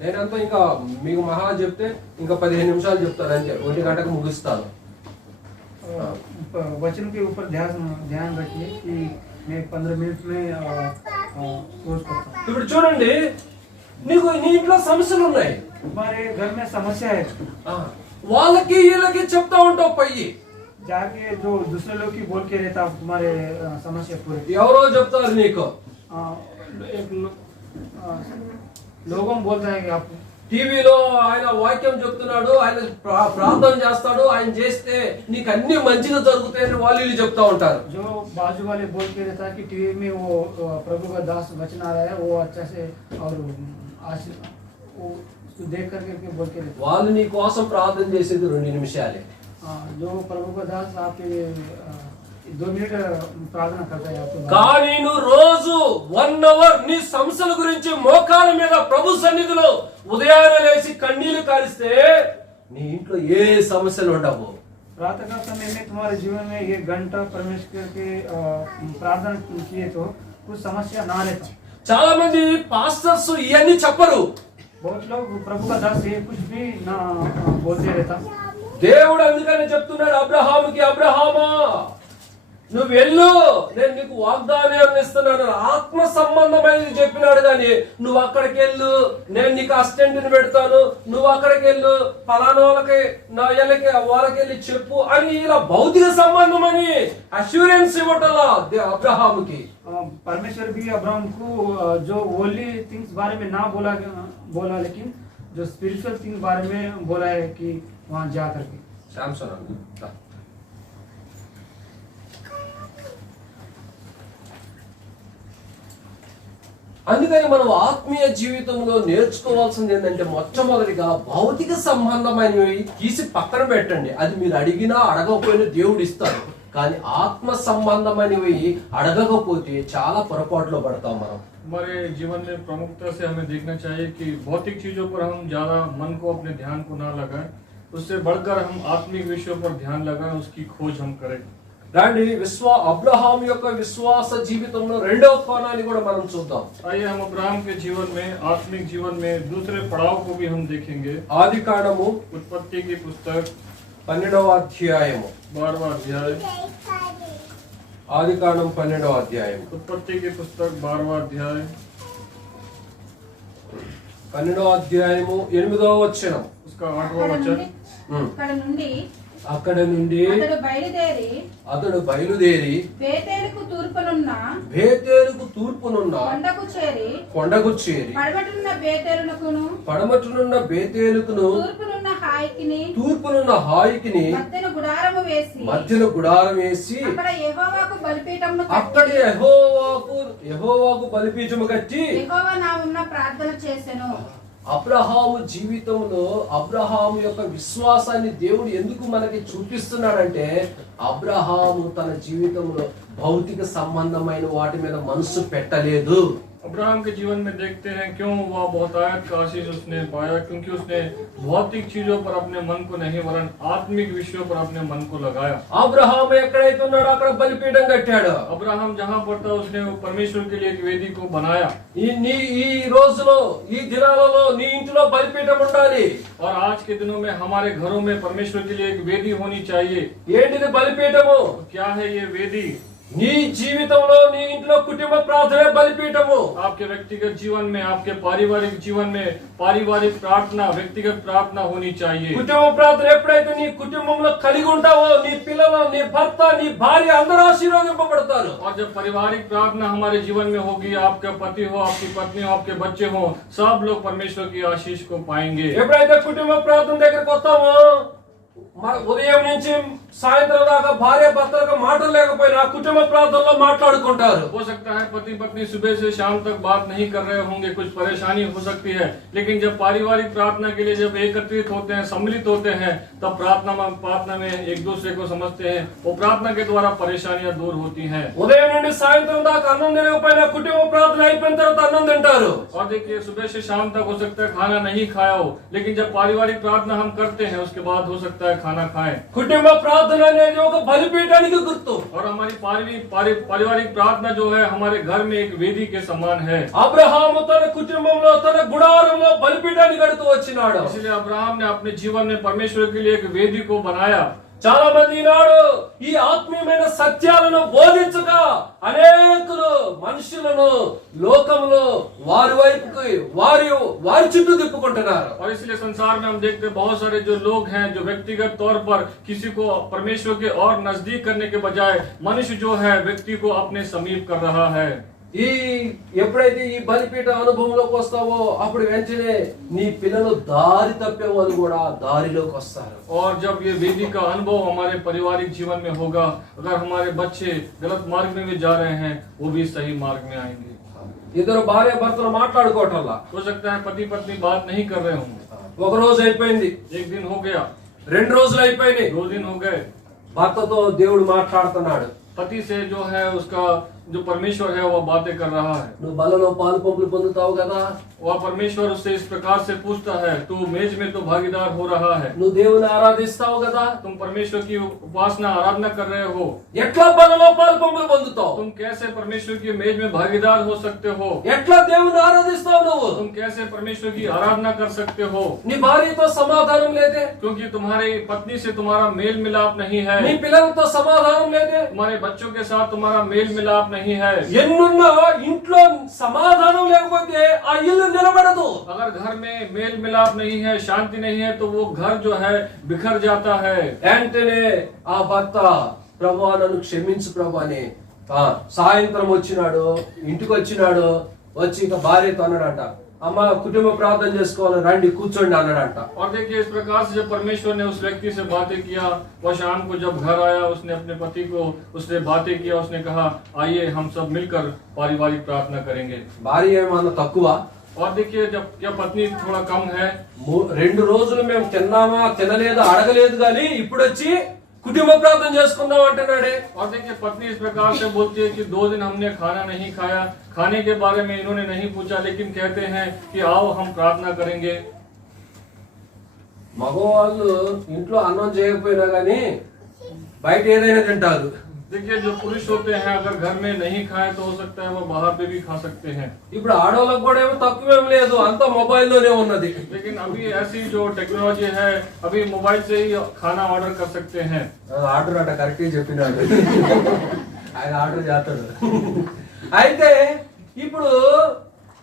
నేనంతా ఇంకా మీకు మహా చెప్తే ఇంకా 15 నిమిషాలు చెప్తాను అంతే, 1 గంటకు ముగిస్తాను. वचन के ऊपर ध्यान रखिए कि मैं 15 मिनट में क्लोज करता हूँ। ఇప్పుడు చూడండి నీకు నీ ఇంట్లో సమస్యలు ఉన్నాయి, तुम्हारे घर में समस्या है, వాళ్ళకి వీళ్ళకి చెప్తా ఉంటావు పోయి. जाके जो दूसरे लोग की बोल के रहता तुम्हारे समस्या पूरे। ఎవరో చెప్తారు నీకు, एक लोगों बोलता है कि आप టీవీలో ఆయన వాక్యం చెప్తున్నాడు, ఆయన ప్రార్థన చేస్తాడు, ఆయన చేస్తే నీకు అన్ని మంచిగా జరుగుతాయని వాళ్ళు వీళ్ళు చెప్తా ఉంటారు. जो बाजू वाले बोल के रहता है कि टीवी में वो प्रभु का दास वचन आ रहा है, वो अच्छा से और वो उसको देख करके बोल के रहता వాళ్ళు నీ కోసం ప్రార్థన చేసేది 2 నిమిషాలే. जो प्रभु का दास आपके 2 मिनट प्रार्थना करता है आपको। కానీ నువ్వు రోజు 1 అవర్ నీ సమస్యల గురించి మోకాళ్ళ మీద ప్రభు సన్నిధిలో ఉదయాన్నే లేచి కన్నీళ్లు కారిస్తే నీ ఇంట్లో ఏ సమస్యలు ఉండవు. प्रार्थना समय में तुम्हारे जीवन में 1 घंटा परमेश्वर के प्रार्थना किए तो कुछ समस्या ना रहता। చాలా మంది పాస్టర్స్ ఇవన్నీ చెప్పరు. बहुत लोग प्रभु का दास ये कुछ भी ना बोलते रहता। దేవుడు అందుకని చెప్తున్నాడు అబ్రహాముకి, అబ్రహామా నువ్వు వెళ్ళు, నేను నీకు వాగ్దానాన్ని ఇస్తున్నాను. ఆత్మ సంబంధమైనది చెప్పినాడు కానీ నువ్వు అక్కడికి వెళ్ళు, నేను నీకు అసిస్టెంట్ని పెడతాను, నువ్వు అక్కడికి వెళ్ళు, ఫలానా వాళ్ళకి నా వాళ్ళకి వెళ్ళి చెప్పు అని ఇలా భౌతిక సంబంధం అని అష్యూరెన్స్ ఇవ్వటల్లా అబ్రహాముకి. परमेश्वर भी अब्राहम को जो वर्ल्डली थिंग्स बारे में ना बोला लेकिन जो स्पिरिचुअल थिंग्स बारे में बोला है कि वहाँ जा करके। శాంసన్ అన్న అందుకని మనం ఆత్మీయ జీవితంలో నేర్చుకోవాల్సింది ఏంటంటే మొట్టమొదటిగా భౌతిక సంబంధమైనవి తీసి పక్కన పెట్టండి. అది మీరు అడిగినా అడగకపోయినా దేవుడు ఇస్తాడు. కానీ ఆత్మ సంబంధమైనవి అడగకపోతే చాలా పొరపాట్లో పడతాం మనం. हमारे जीवन में प्रमुखता से हमें देखना चाहिए कि भौतिक चीजों पर हम ज्यादा मन को अपने ध्यान को ना लगाएं, उससे बढ़कर हम आत्मिक विषयों पर ध्यान लगाएं, उसकी खोज हम करें। రండి అబ్రహాం యొక్క విశ్వాస జీవితంలో రెండవ కోణాన్ని కూడా మనం చూద్దాం. आइए हम अब्राहम के जीवन में, आत्मिक जीवन में दूसरे पड़ाव को भी हम देखेंगे। ఆదికాండము उत्पत्ति की पुस्तक 12వ అధ్యాయము. 12वां अध्याय। ఆదికాండం 12వ అధ్యాయం. उत्पत्ति की पुस्तक 12वां अध्याय 12వ అధ్యాయము 8వ వచనం. उसका 8वां वचन। అక్కడ నుండి అతడు బయలుదేరి బేతేలుకు తూర్పునున్న కొండకు చేరి పడమటునున్న బేతేలుకును తూర్పునున్న హాయికిని మధ్యన గుడారం వేసి అక్కడ యెహోవాకు బలిపీఠము కట్టి యెహోవా నామమున ప్రార్థన చేసెను. అబ్రహాము జీవితంలో అబ్రహాము యొక్క విశ్వాసాన్ని దేవుడు ఎందుకు మనకి చూపిస్తున్నాడంటే అబ్రహాము తన జీవితంలో భౌతిక సంబంధమైన వాటి మీద మనసు పెట్టలేదు. अब्राहम के जीवन में देखते हैं क्यों वह बहुतायत का आशीष उसने पाया, क्योंकि उसने भौतिक चीजों पर अपने मन को नहीं वरन आत्मिक विषयों पर अपने मन को लगाया। అబ్రహాము ఎక్కడైతే ఉన్నాడో అక్కడ బలిపీఠం కట్టాడు. अब्राहम जहाँ पर था उसने परमेश्वर के लिए एक वेदी को बनाया। ఈ రోజులో ఈ దినాలలో నీ ఇంట్లో బలిపీఠం ఉండాలి. और आज के दिनों में हमारे घरों में परमेश्वर के लिए एक वेदी होनी चाहिए। ఏంటిది బలిపీఠము? क्या है ये वेदी? నీ జీవితంలో నీ ఇంట్లో కుటుంబ ప్రార్థనే బలిపీఠము. आपके व्यक्तिगत जीवन में, आपके पारिवारिक जीवन में पारिवारिक प्रार्थना, व्यक्तिगत प्रार्थना होनी चाहिए। కుటుంబ ప్రార్థన ఎప్పుడైతే నీ కుటుంబంలో కలిగి ఉంటావో నీ పిల్లలు, నీ భర్త, నీ భార్య అందరూ ఆశీర్వదింపబడతారు. और जब पारिवारिक प्रार्थना हमारे जीवन में होगी, आपका पति हो, आपकी पत्नी हो, आपके बच्चे हो, सब लोग परमेश्वर की आशीष को पाएंगे। ఎప్పుడైతే కుటుంబ ప్రార్థన దగ్గరికి వస్తామో ఉదయం నుంచి సాయంత్రం దాకా భార్య భర్తలకు మాటలు లేకపోయినా కుటుంబ ప్రార్థనలో మాట్లాడుకుంటారు. हो सकता है पति पत्नी सुबह से शाम तक बात नहीं कर रहे होंगे, कुछ परेशानी हो सकती है, लेकिन जब पारिवारिक प्रार्थना के लिए जब एकत्रित होते हैं, सम्मिलित होते हैं, तब प्रार्थना में एक दूसरे को समझते हैं। वो प्रार्थना के द्वारा परेशानियां दूर होती हैं। ఉదయం నుండి సాయంత్రం దాకా అన్నం తినకపోయినా కుటుంబ ప్రార్థన అయిపోయిన తర్వాత అన్నం తింటారు. और देखिए सुबह से शाम तक हो सकता है खाना नहीं खाया हो, लेकिन जब पारिवारिक प्रार्थना हम करते हैं उसके बाद हो सकता है खाना खाएं। కుటుంబ ప్రార్థన అనేది ఒక బలిపీఠానికి గుర్తు. और हमारी पारिवारिक प्रार्थना जो है हमारे घर में एक वेदी के समान है। అబ్రహాము తన కుటుంబంలో తన గుడారంలో బలిపీఠాన్ని కడుతూ వచ్చినాడు. इसलिए अब्राहम ने अपने जीवन में परमेश्वर के लिए एक वेदी को बनाया। చాలా మంది ఈనాడు ఈ ఆత్మీయమైన సత్యాలను బోధించక అనేకులు మనుషులను లోకంలో వారి వైపుకి వారి చుట్టూ తిప్పుకుంటున్నారు. और इसलिए संसार में हम देखते हैं बहुत सारे जो लोग हैं जो व्यक्तिगत तौर पर किसी को परमेश्वर के और नजदीक करने के बजाय मनुष्य जो है व्यक्ति को अपने समीप कर रहा है। ఎప్పుడైతే ఈ బలిపీఠ అనుభవంలోకి వస్తావో అప్పుడు వెంటనే నీ పిల్లలు దారి తప్పే వాళ్ళు కూడా దారిలోకి వస్తారు. और जब ये वेदी का अनुभव हमारे पारिवारिक जीवन में होगा, अगर हमारे बच्चे गलत मार्ग में भी जा रहे हैं वो भी सही मार्ग में आएंगे। ఇద్దరు భార్య భర్తలు మాట్లాడుకోవటంలా हो सकता है पति पत्नी बात नहीं कर रहे होंगे, ఒక రోజు అయిపోయింది, एक दिन हो गया, 2 రోజులు అయిపోయినాయి, 2 दिन हो गए, భర్తతో దేవుడు మాట్లాడుతున్నాడు. पति से जो है उसका जो परमेश्वर है वह बातें कर रहा है। నువ్వు బలలో పాలు పంపులు పొందుతావు కదా, वह परमेश्वर उससे इस प्रकार से पूछता है, तू मेज में तो भागीदार हो रहा है, నువ్వు దేవుని ఆరాధిస్తావు కదా, तुम परमेश्वर की उपासना आराधना कर रहे हो, ఎట్లా బలలో పాలు పంపులు పొందుతావు? तुम कैसे परमेश्वर की मेज में भागीदार हो सकते हो, ఎట్లా దేవుని ఆరాధిస్తావు నువ్వు? तुम कैसे परमेश्वर की आराधना कर सकते हो, నీ భార్యతో సమాధానం లేదే, क्योंकि तुम्हारी पत्नी से तुम्हारा मेल मिलाप नहीं है, నీ పిల్లలతో సమాధానం లేదే, तुम्हारे बच्चों के साथ तुम्हारा मेल मिलाप नहीं है। ఎన్నున్నా ఇంట్లో సమాధానం లేకపోతే ఆ ఇల్లు నిలబడదు. अगर घर में मेल मिलाप नहीं है, शांति नहीं है, तो वो घर जो है बिखर जाता है। వెంటనే ఆ భర్త ప్రభువా నన్ను క్షమించు ప్రభు అని సాయంత్రం వచ్చినాడు, ఇంటికి వచ్చినాడు, వచ్చి ఇక భార్యతో అన్నాడంట, అమ్మ కుటుంబ ప్రార్థన చేసుకోవాలి రండి కూర్చోండి అన్నాడంట. और देखिए इस प्रकार से जब परमेश्वर ने उस व्यक्ति से बातें किया, वह शाम को जब घर आया, उसने अपने पति को उससे बातें किया, उसने कहा आइए हम सब मिलकर पारिवारिक प्रार्थना करेंगे। భార్య ఏమన్నా తక్కువ? और देखिए जब क्या पत्नी थोड़ा कम है, 2 రోజులు మేము తిన్నామా తినలేదు అడగలేదు గాని ఇప్పుడు వచ్చి కుటుంబ ప్రార్థన చేసుకుందాం అంటున్నాడే. और देखिए पत्नी इस प्रकार से बोलती है कि 2 दिन हमने खाना नहीं खाया, खाने के बारे में इन्होंने नहीं पूछा, लेकिन कहते हैं कि आओ हम प्रार्थना करेंगे। మగవాళ్ళు ఇంట్లో అన్నం చేయకపోయినా గానీ బయట ఏదైనా తింటారు. देखिए जो पुरुष होते हैं अगर घर में नहीं खाए तो हो सकता है वो बाहर पे भी खा सकते हैं। ఇప్పుడు ఆడవాళ్ళకు కూడా ఏమో తక్కువేం లేదు, అంతా మొబైల్లోనే ఉన్నది. लेकिन अभी ऐसी जो टेक्नोलॉजी है, अभी मोबाइल से ही खाना ऑर्डर कर सकते हैं। ఆర్డర్ అట కరెక్ట్ చెప్పినాడు, ఆయన ఆర్డర్ చేస్తాడు. అయితే ఇప్పుడు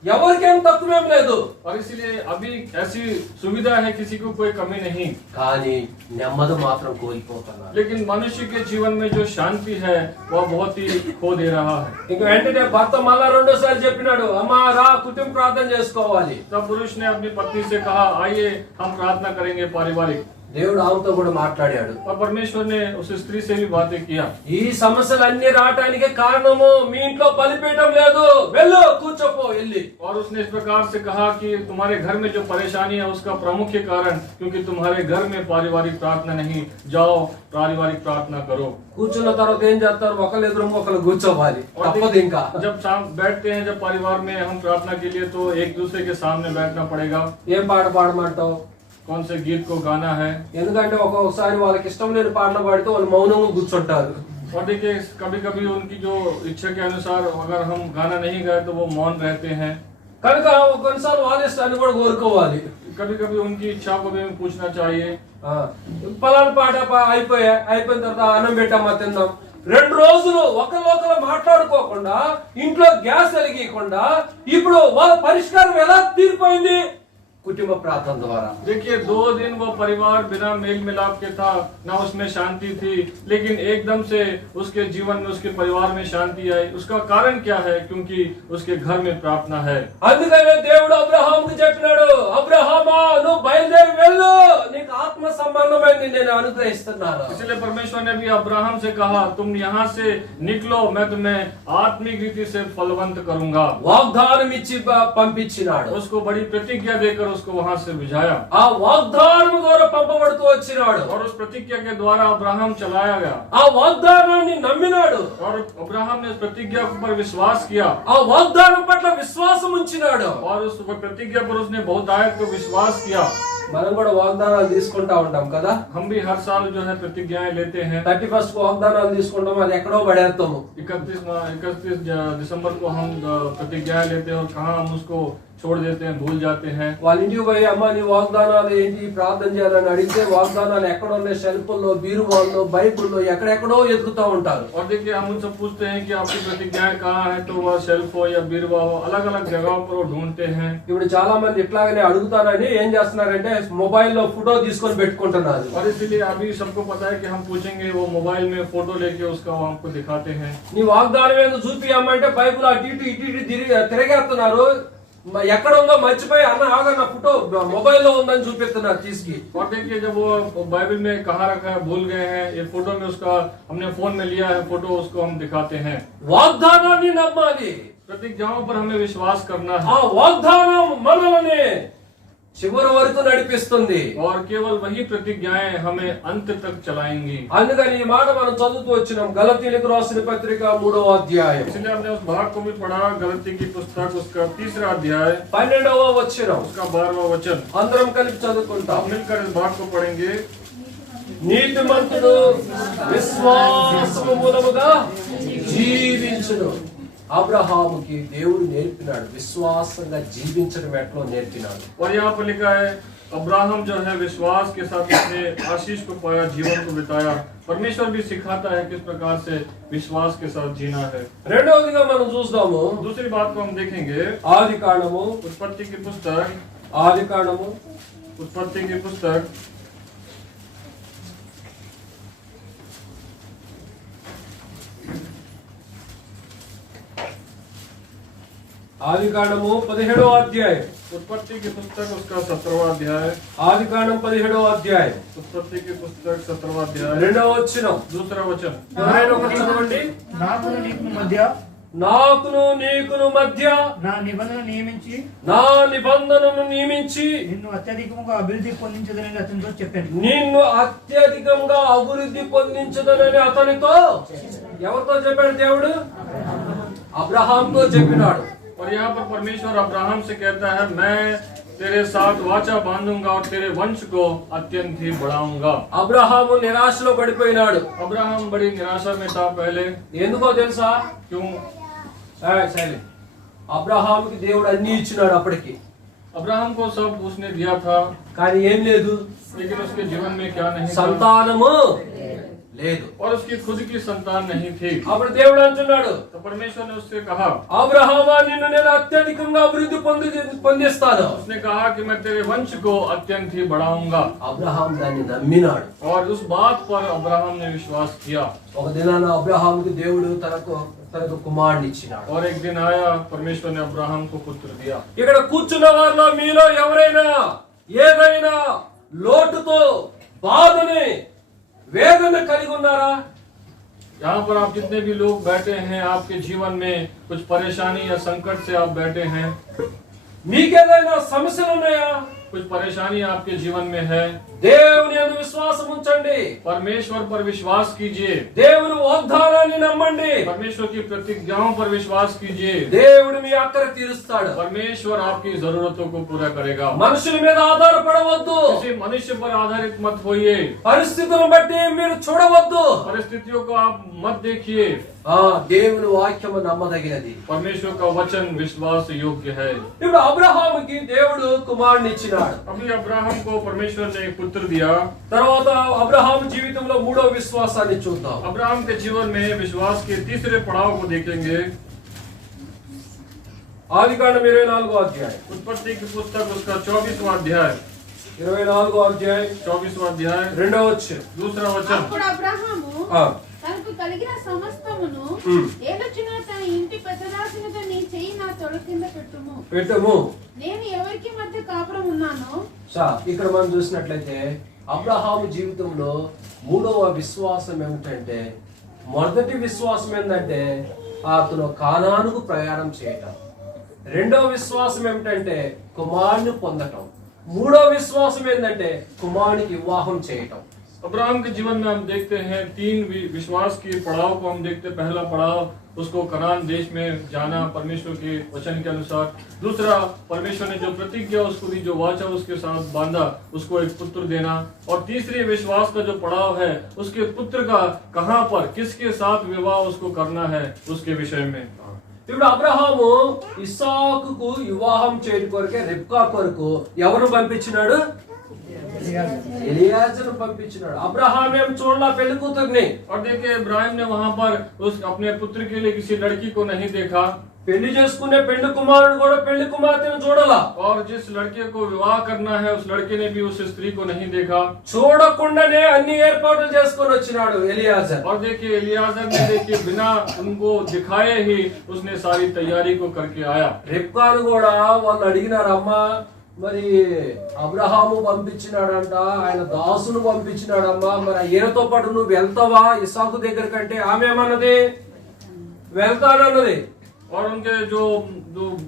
ఎవరికేం తక్కువేం లేదు, और इसीलिए अभी ऐसी सुविधा है, किसी को कोई कमी नहीं, కానీ నెమ్మది మాత్రం కోల్పోతున్నారు. लेकिन मनुष्य के जीवन में जो शांति है वह बहुत ही खो दे रहा है। ఇంక వెంటనే భర్త మళ్ళా 2వ సారి చెప్పినాడు, అమ్మా రా కుటుంబ ప్రార్థన చేసుకోవాలి. तब पुरुष ने अपनी पत्नी से कहा आइए हम प्रार्थना करेंगे पारिवारिक। దేవుడు ఆమెతో కూడా మాట్లాడాడు. और परमेश्वर ने उस स्त्री से भी बातें किया। ఈ సమస్యలన్నీ రావటానికి కారణము మీ ఇంట్లో బలిపీఠం లేదు, వెళ్ళు కూర్చోపో వెళ్ళి. और उसने इस प्रकार से कहा कि तुम्हारे घर में जो परेशानी है उसका प्रमुख कारण क्योंकि तुम्हारे घर में पारिवारिक प्रार्थना नहीं, जाओ पारिवारिक प्रार्थना करो। కూర్చున్న తర్వాత ఏం చేస్తారు, ఒకళ్ళు ఎదురు ఒకళ్ళు కూర్చోవాలి, తప్పదు ఇంకా. जब शाम बैठते हैं, जब परिवार में हम प्रार्थना के लिए, तो एक दूसरे के सामने बैठना पड़ेगा। ఏం పాట పాడమంటావు? कौन से गीत को गाना है, ఎందుకంటే ఒక్కొక్కసారి వాళ్ళకి ఇష్టం లేని పాటలు పాడితే వాళ్ళు మౌనంగా కూర్చుంటారు. और देखिए कभी कभी उनकी जो इच्छा के अनुसार अगर हम गाना नहीं गाए तो वो मौन रहते हैं। కనుక కొన్నిసార్లు వాళ్ళ ఇష్టాన్ని కూడా కోరుకోవాలి. कभी कभी उनकी इच्छा को भी हमें पूछना चाहिए। పలానా పాట అయిపోయిన తర్వాత అన్నం పెట్టామా తిందాం. 2 రోజులు ఒకరికొకరు మాట్లాడుకోకుండా ఇంట్లో గ్యాస్ వెలిగకుండా ఇప్పుడు వాళ్ళ పరిష్కారం ఎలా తీరిపోయింది? కుటుంబ ప్రార్థన ద్వారా. देखिए 2 दिन वो परिवार बिना मेल मिलाप के था, ना उसमें शांति थी, लेकिन एकदम से उसके जीवन में उसके परिवार में शांति आई। उसका कारण क्या है? क्योंकि उसके घर में प्रार्थना है। అందుకనే దేవుడు అబ్రహాముకు చెప్పినాడు, అబ్రహామా నువ్వు బయలుదేరి వెళ్ళు, నీకు ఆత్మ సంబంధమైనది నేను అనుగ్రహిస్తున్నాను. इसलिए परमेश्वर ने भी अब्राहम से कहा तुम यहाँ से निकलो, मैं तुम्हें आत्मिक रीति से फलवंत करूंगा। వాగ్దానం ఇచ్చి పంపించినాడు. उसको बड़ी प्रतिज्ञा देकर उसको वहां से बुझाया। ఆ వాగ్దానం ద్వారా పంపబడుతూ వచ్చినాడు. और उस प्रतिज्ञा के द्वारा अब्राहम चलाया गया। ఆ వాగ్దానాన్ని నమ్మినాడు. और अब्राहम ने उस प्रतिज्ञा पर विश्वास किया। ఆ వాగ్దానం పట్ల విశ్వాసం ఉంచినాడు. और उस प्रतिज्ञा पर उसने बहुतायत को विश्वास किया। మనం కూడా వాగ్దానాలు తీసుకుంటా ఉంటాం కదా. हम भी हर साल जो है प्रतिज्ञाएं लेते हैं। 31 వాగ్దానాలు తీసుకుంటాం, అది ఎక్కడో పడేస్తాము. 31 दिसंबर को हम प्रतिज्ञाएं लेते हैं और कहाँ हम उसको छोड़ देते हैं, भूल जाते हैं। వాళ్ళ ఇంటికి పోయి అమ్మ నీ వాగ్దానాలు ఏంటి ప్రార్థన చేయాలని అడిగితే వాగ్దానాలు ఎక్కడ ఉన్నాయి, షెల్ఫ్లో, బీరువాల్లో, బైబుల్లో ఎక్కడెక్కడో ఎదుగుతూ ఉంటారు. और देखिए हम उनसे पूछते हैं कि आपकी प्रतिज्ञाएं कहाँ है, तो वह शेल्फ हो या बीरवा हो, अलग अलग जगहों पर वो ढूंढते हैं। ఇప్పుడు చాలా మంది ఇట్లాగనే అడుగుతారని ఏం చేస్తున్నారంటే మొబైల్లో ఫోటో తీసుకొని పెట్టుకుంటున్నారు. और इसीलिए अभी सबको पता है कि हम पूछेंगे, वो मोबाइल में फोटो लेके उसका वो हमको दिखाते हैं। నీ వాగ్దానం ఏందో చూపియమ్మంటే బైబుల్ అటు ఇటు తిరిగేస్తున్నారు. ఎక్కడ ఉందో మర్చిపోయి అన్న ఆగన్న ఫోటో మొబైల్లో ఉందని చూపిస్తున్నారు తీసుకి. और देखिए जब वो बाइबल में कहाँ रखा है भूल गए हैं, ये फोटो में उसका हमने फोन में लिया है फोटो, उसको हम दिखाते हैं। వాగ్దానాన్ని నమ్మాలి, प्रतिज्ञाओं पर हमें विश्वास करना ఆ है। వాగ్దానం మనల్ని చివరి వరకు నడిపిస్తుంది. और केवल वही प्रतिज्ञाएं हमें अंत तक चलाएंगी। అందుకని ఈ మాట మనం చదువుతూ వచ్చినాం గలతీయులకు రాసిన పత్రిక 3వ అధ్యాయం इसलिए हमने उस भाग को भी पढ़ा, गलती की पुस्तक उसका 3रा अध्याय 12వ వచనం उसका 12वां वचन। అందరం కలిపి చదువుకుంటాం. हम मिलकर इस भाग को पढ़ेंगे। నీతిమంతుడు విశ్వాసము మూలముగా జీవించును. అబ్రహాముకి దేవుడు నేర్పినాడు విశ్వాసంగా జీవించడం ఎట్లా నేర్పినాడు. और यहाँ पर लिखा है अब्राहम जो है विश्वास के साथ अपने आशीष को पाया, जीवन को बिताया। परमेश्वर भी सिखाता है किस प्रकार से विश्वास के साथ जीना है। రెండవదిగా మనం చూస్తాము दूसरी बात को हम देखेंगे, ఆది కాండము उत्पत्ति की पुस्तक, ఆది కాండము उत्पत्ति की पुस्तक ఆది కాండము 17వ అధ్యాయం उत्पत्ति की पुस्तक उसका 17वां अध्याय। ఆది కాండం 17వ అధ్యాయం उत्पत्ति की पुस्तक 17वां अध्याय 2వ వచనం. दूसरा वचन। ఎవరైనా ఒకటి చదవండి. నాకును నీకు మధ్య నాకును నీకును మధ్య నా నిబంధన నియమించి నా నిబంధనను నియమించి నిన్ను అత్యధికముగా అభివృద్ధి పొందించదని అతనితో చెప్పాను. నిన్ను అత్యధికంగా అభివృద్ధి పొందించదనని అతనితో ఎవరితో చెప్పాడు దేవుడు? అబ్రహాంతో చెప్పినాడు. और यहाँ पर परमेश्वर अब्राहम से कहता है मैं तेरे साथ वाचा बांधूंगा और तेरे वंश को अत्यंत ही बढ़ाऊंगा। అబ్రహాము నిరాశలో పడిపోయినాడు. अब्राहम बड़ी निराशा में था पहले। ఎందుకో తెలుసా? क्यों? అబ్రహాముకి దేవుడు అన్ని ఇచ్చినాడు అప్పటికి. अब्राहम को सब उसने दिया था, కానీ ఏం లేదు, लेकिन उसके जीवन में क्या नहीं था? సంతానము లేదు. और उसकी खुद की संतान नहीं थी। అప్పుడు దేవుడు అంటున్నాడు, तो परमेश्वर ने उससे कहा, అబ్రహామా నిన్ను నేను అత్యధికంగా అభివృద్ధి పొందిస్తాను. उसने कहा कि मैं तेरे वंश को अत्यंत ही बढ़ाऊंगा। అబ్రహాం దాన్ని నమ్మినాడు. और उस बात पर अब्राहम ने विश्वास किया। ఒక దినాన అబ్రహాముకి దేవుడు తనకు కుమారుని ఇచ్చినాడు. और एक दिन आया, परमेश्वर ने अब्राहम को पुत्र दिया। ఇక్కడ కూర్చున్న వారిలో మీలో ఎవరైనా ఏదైనా లోటుతో బాధని వేదన కలిగి ఉన్నారా? यहाँ पर आप जितने भी लोग बैठे हैं, आपके जीवन में कुछ परेशानी या संकट से आप बैठे हैं, మీకేదైనా సమస్యలు ఉన్నాయా? कुछ परेशानी आपके जीवन में है, దేవుని యందు విశ్వాసం ఉంచండి. परमेश्वर पर विश्वास कीजिए। దేవుని వాగ్దానాన్ని నమ్మండి. परमेश्वर की प्रतिज्ञाओं पर विश्वास कीजिए। దేవుడు మీ అక్కర తీరుస్తాడు. परमेश्वर आपकी जरूरतों को पूरा करेगा। మనుషుల మీద ఆధారపడవద్దు. किसी मनुष्य पर आधारित मत होइए। పరిస్థితులను బట్టి మీరు చూడవద్దు. परिस्थितियों को आप मत देखिए। దేవుని వాక్యము నమ్మదగినది. परमेश्वर का वचन विश्वास योग्य है। ఇప్పుడు అబ్రహాముకి దేవుడు కుమారుని ఇచ్చినాడు. अभी अब्राहम को परमेश्वर ने एक पुत्र दिया। తర్వాత అబ్రహాం జీవితంలో మూడో విశ్వాసాన్ని చూద్దాం. अब्राहम के जीवन में विश्वास के तीसरे पड़ाव को देखेंगे। ఆదికాండం 24వ అధ్యాయం उत्पत्ति की पुस्तक उसका 24वां अध्याय 24వ అధ్యాయం 24वां अध्याय 2వ వచనం. दूसरा वचन। అప్పుడు అబ్రహాము ఆ, తనకు కలిగిన సమస్తమును ఏలొచ్చిన తన ఇంటి పెద్దదాసునితో నీ చెయ్యి నా తొడ కింద పెట్టుము. పెట్టుము. నేను ఎవరికి మధ్య కాపురం ఉన్నానో ఇక్కడ మనం చూసినట్లయితే అబ్రహాము జీవితంలో మూడవ విశ్వాసం ఏమిటంటే, మొదటి విశ్వాసం ఏంటంటే అతను కానానుకు ప్రయాణం చేయటం. రెండవ విశ్వాసం ఏమిటంటే కుమారుని పొందటం. మూడవ విశ్వాసం ఏంటంటే కుమారునికి వివాహం చేయటం. अब्राहम के जीवन में हम देखते हैं तीन विश्वास के पड़ाव को हम देखते हैं। पहला पड़ाव उसको कनान देश में जाना परमेश्वर के वचन के अनुसार। दूसरा, परमेश्वर ने जो प्रतिज्ञा उसको दी, जो वाचा उसके साथ बांधा, उसको एक पुत्र देना। और तीसरे विश्वास का जो पड़ाव है, उसके पुत्र का कहां पर किसके साथ विवाह उसको करना है, उसके विषय में। ఇప్పుడు అబ్రహాము ఇస్సాకుకు వివాహం చేయడం కొరకే రిబ్కా కొరకు ఎవరు పంపించినాడు? ఎలియాజరును పంపించినాడు. అబ్రహాం ఏం చూడలా పెళ్లి కూతుర్ని. और देखिए इब्राहिम ने वहां पर उस अपने पुत्र के लिए किसी लड़की को नहीं देखा। పెళ్లి చేసుకునే పెళ్లి కుమారుడు కూడా పెళ్లి కుమార్తెను చూడాలా. और जिस लड़के को विवाह करना है, उस लड़के ने भी उस स्त्री को नहीं देखा। చూడకుండానే అన్ని ఏర్పాట్లు చేసుకొని వచ్చినాడు ఎలియాజర్. और देखिए एलियाजर ने देखिए बिना उनको दिखाए ही उसने सारी तैयारी को करके आया। రిబ్కాను కూడా వాళ్ళు అడిగినారు, అమ్మా మరి అబ్రహాము పంపించినాడంట, ఆయన దాసును పంపించినాడమ్మా, మరి ఈయనతో పాటు నువ్వు వెళ్తావా ఇస్సాకు దగ్గర కంటే? ఆమె ఏమన్నది? వెళ్తానన్నది. और उनके जो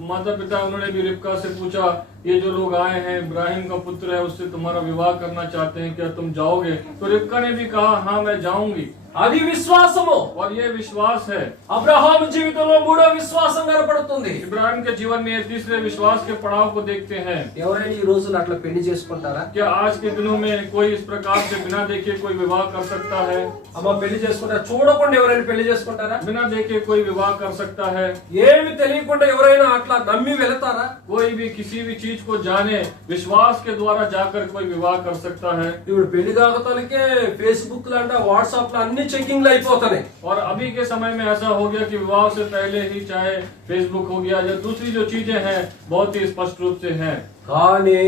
माता पिता उन्होंने भी रिबका से पूछा, ये जो लोग आए हैं इब्राहिम का पुत्र है, उससे तुम्हारा विवाह करना चाहते हैं, क्या तुम जाओगे? तो रिबका ने भी कहा हाँ मैं जाऊंगी। అది విశ్వాసము. और ये विश्वास है। అబ్రహాము జీవితంలో మూడో విశ్వాసం కనపడుతుంది. इब्राहिम के जीवन में तीसरे विश्वास के पड़ाव को देखते हैं। ఎవరైనా ఈ రోజులు అట్లా పెళ్లి చేసుకుంటారా? क्या आज के दिनों में कोई इस प्रकार से बिना देखे कोई विवाह कर सकता है? అమ్మ పెళ్లి చేసుకుంటారా? చూడకుండా ఎవరైనా పెళ్లి చేసుకుంటారా? बिना देखे कोई विवाह कर सकता है? ఏమి తెలియకుండా ఎవరైనా అట్లా నమ్మి వెళతారా? कोई भी किसी भी चीज को जाने विश्वास के द्वारा जाकर कोई विवाह कर सकता है? ఇప్పుడు పెళ్లి కాగతాలకే ఫేస్బుక్ లంట వాట్సాప్ లో అన్ని చెకింగ్లు అయిపోతున్నాయి. और अभी के समय में ऐसा हो गया कि विवाह से पहले ही चाहे फेसबुक हो गया या दूसरी जो चीजें हैं बहुत ही स्पष्ट रूप से हैं। కానీ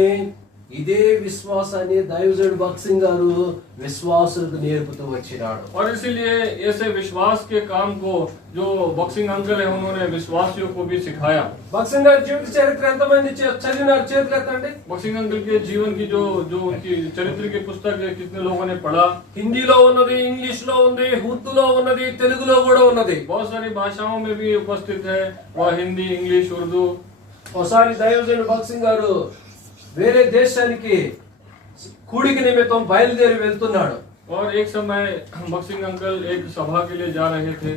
ఇదే విశ్వాసాన్ని దైవజనుడు భక్సింగ్ గారు విశ్వాసులకు నేర్పుతూ వచ్చినాడు. और इसीलिए ऐसे विश्वास के काम को जो बॉक्सिंग अंकल है उन्होंने विश्वासियों को भी सिखाया। భక్సింగ్ గారి జీవిత చరిత్ర ఎంతమంది చదివినారు? చేతులు ఎత్తండి. बॉक्सिंग अंकल के जीवन की जो उनकी चरित्र की पुस्तक है कितने लोगों ने पढ़ा? హిందీలో ఉన్నది, ఇంగ్లీష్ లో ఉంది, ఉర్దూలో ఉన్నది, తెలుగులో కూడా ఉన్నది. बहुत सारी भाषाओं में भी उपस्थित है, वह हिंदी, इंग्लिश, उर्दू। ఒకసారి దైవజనుడు భక్సింగ్ గారు వేరే దేశానికి కూడికి నిమిత్తం బయలుదేరి వెళ్తున్నాడు. और एक समय बॉक्सिंग अंकल एक सभा के लिए जा रहे थे।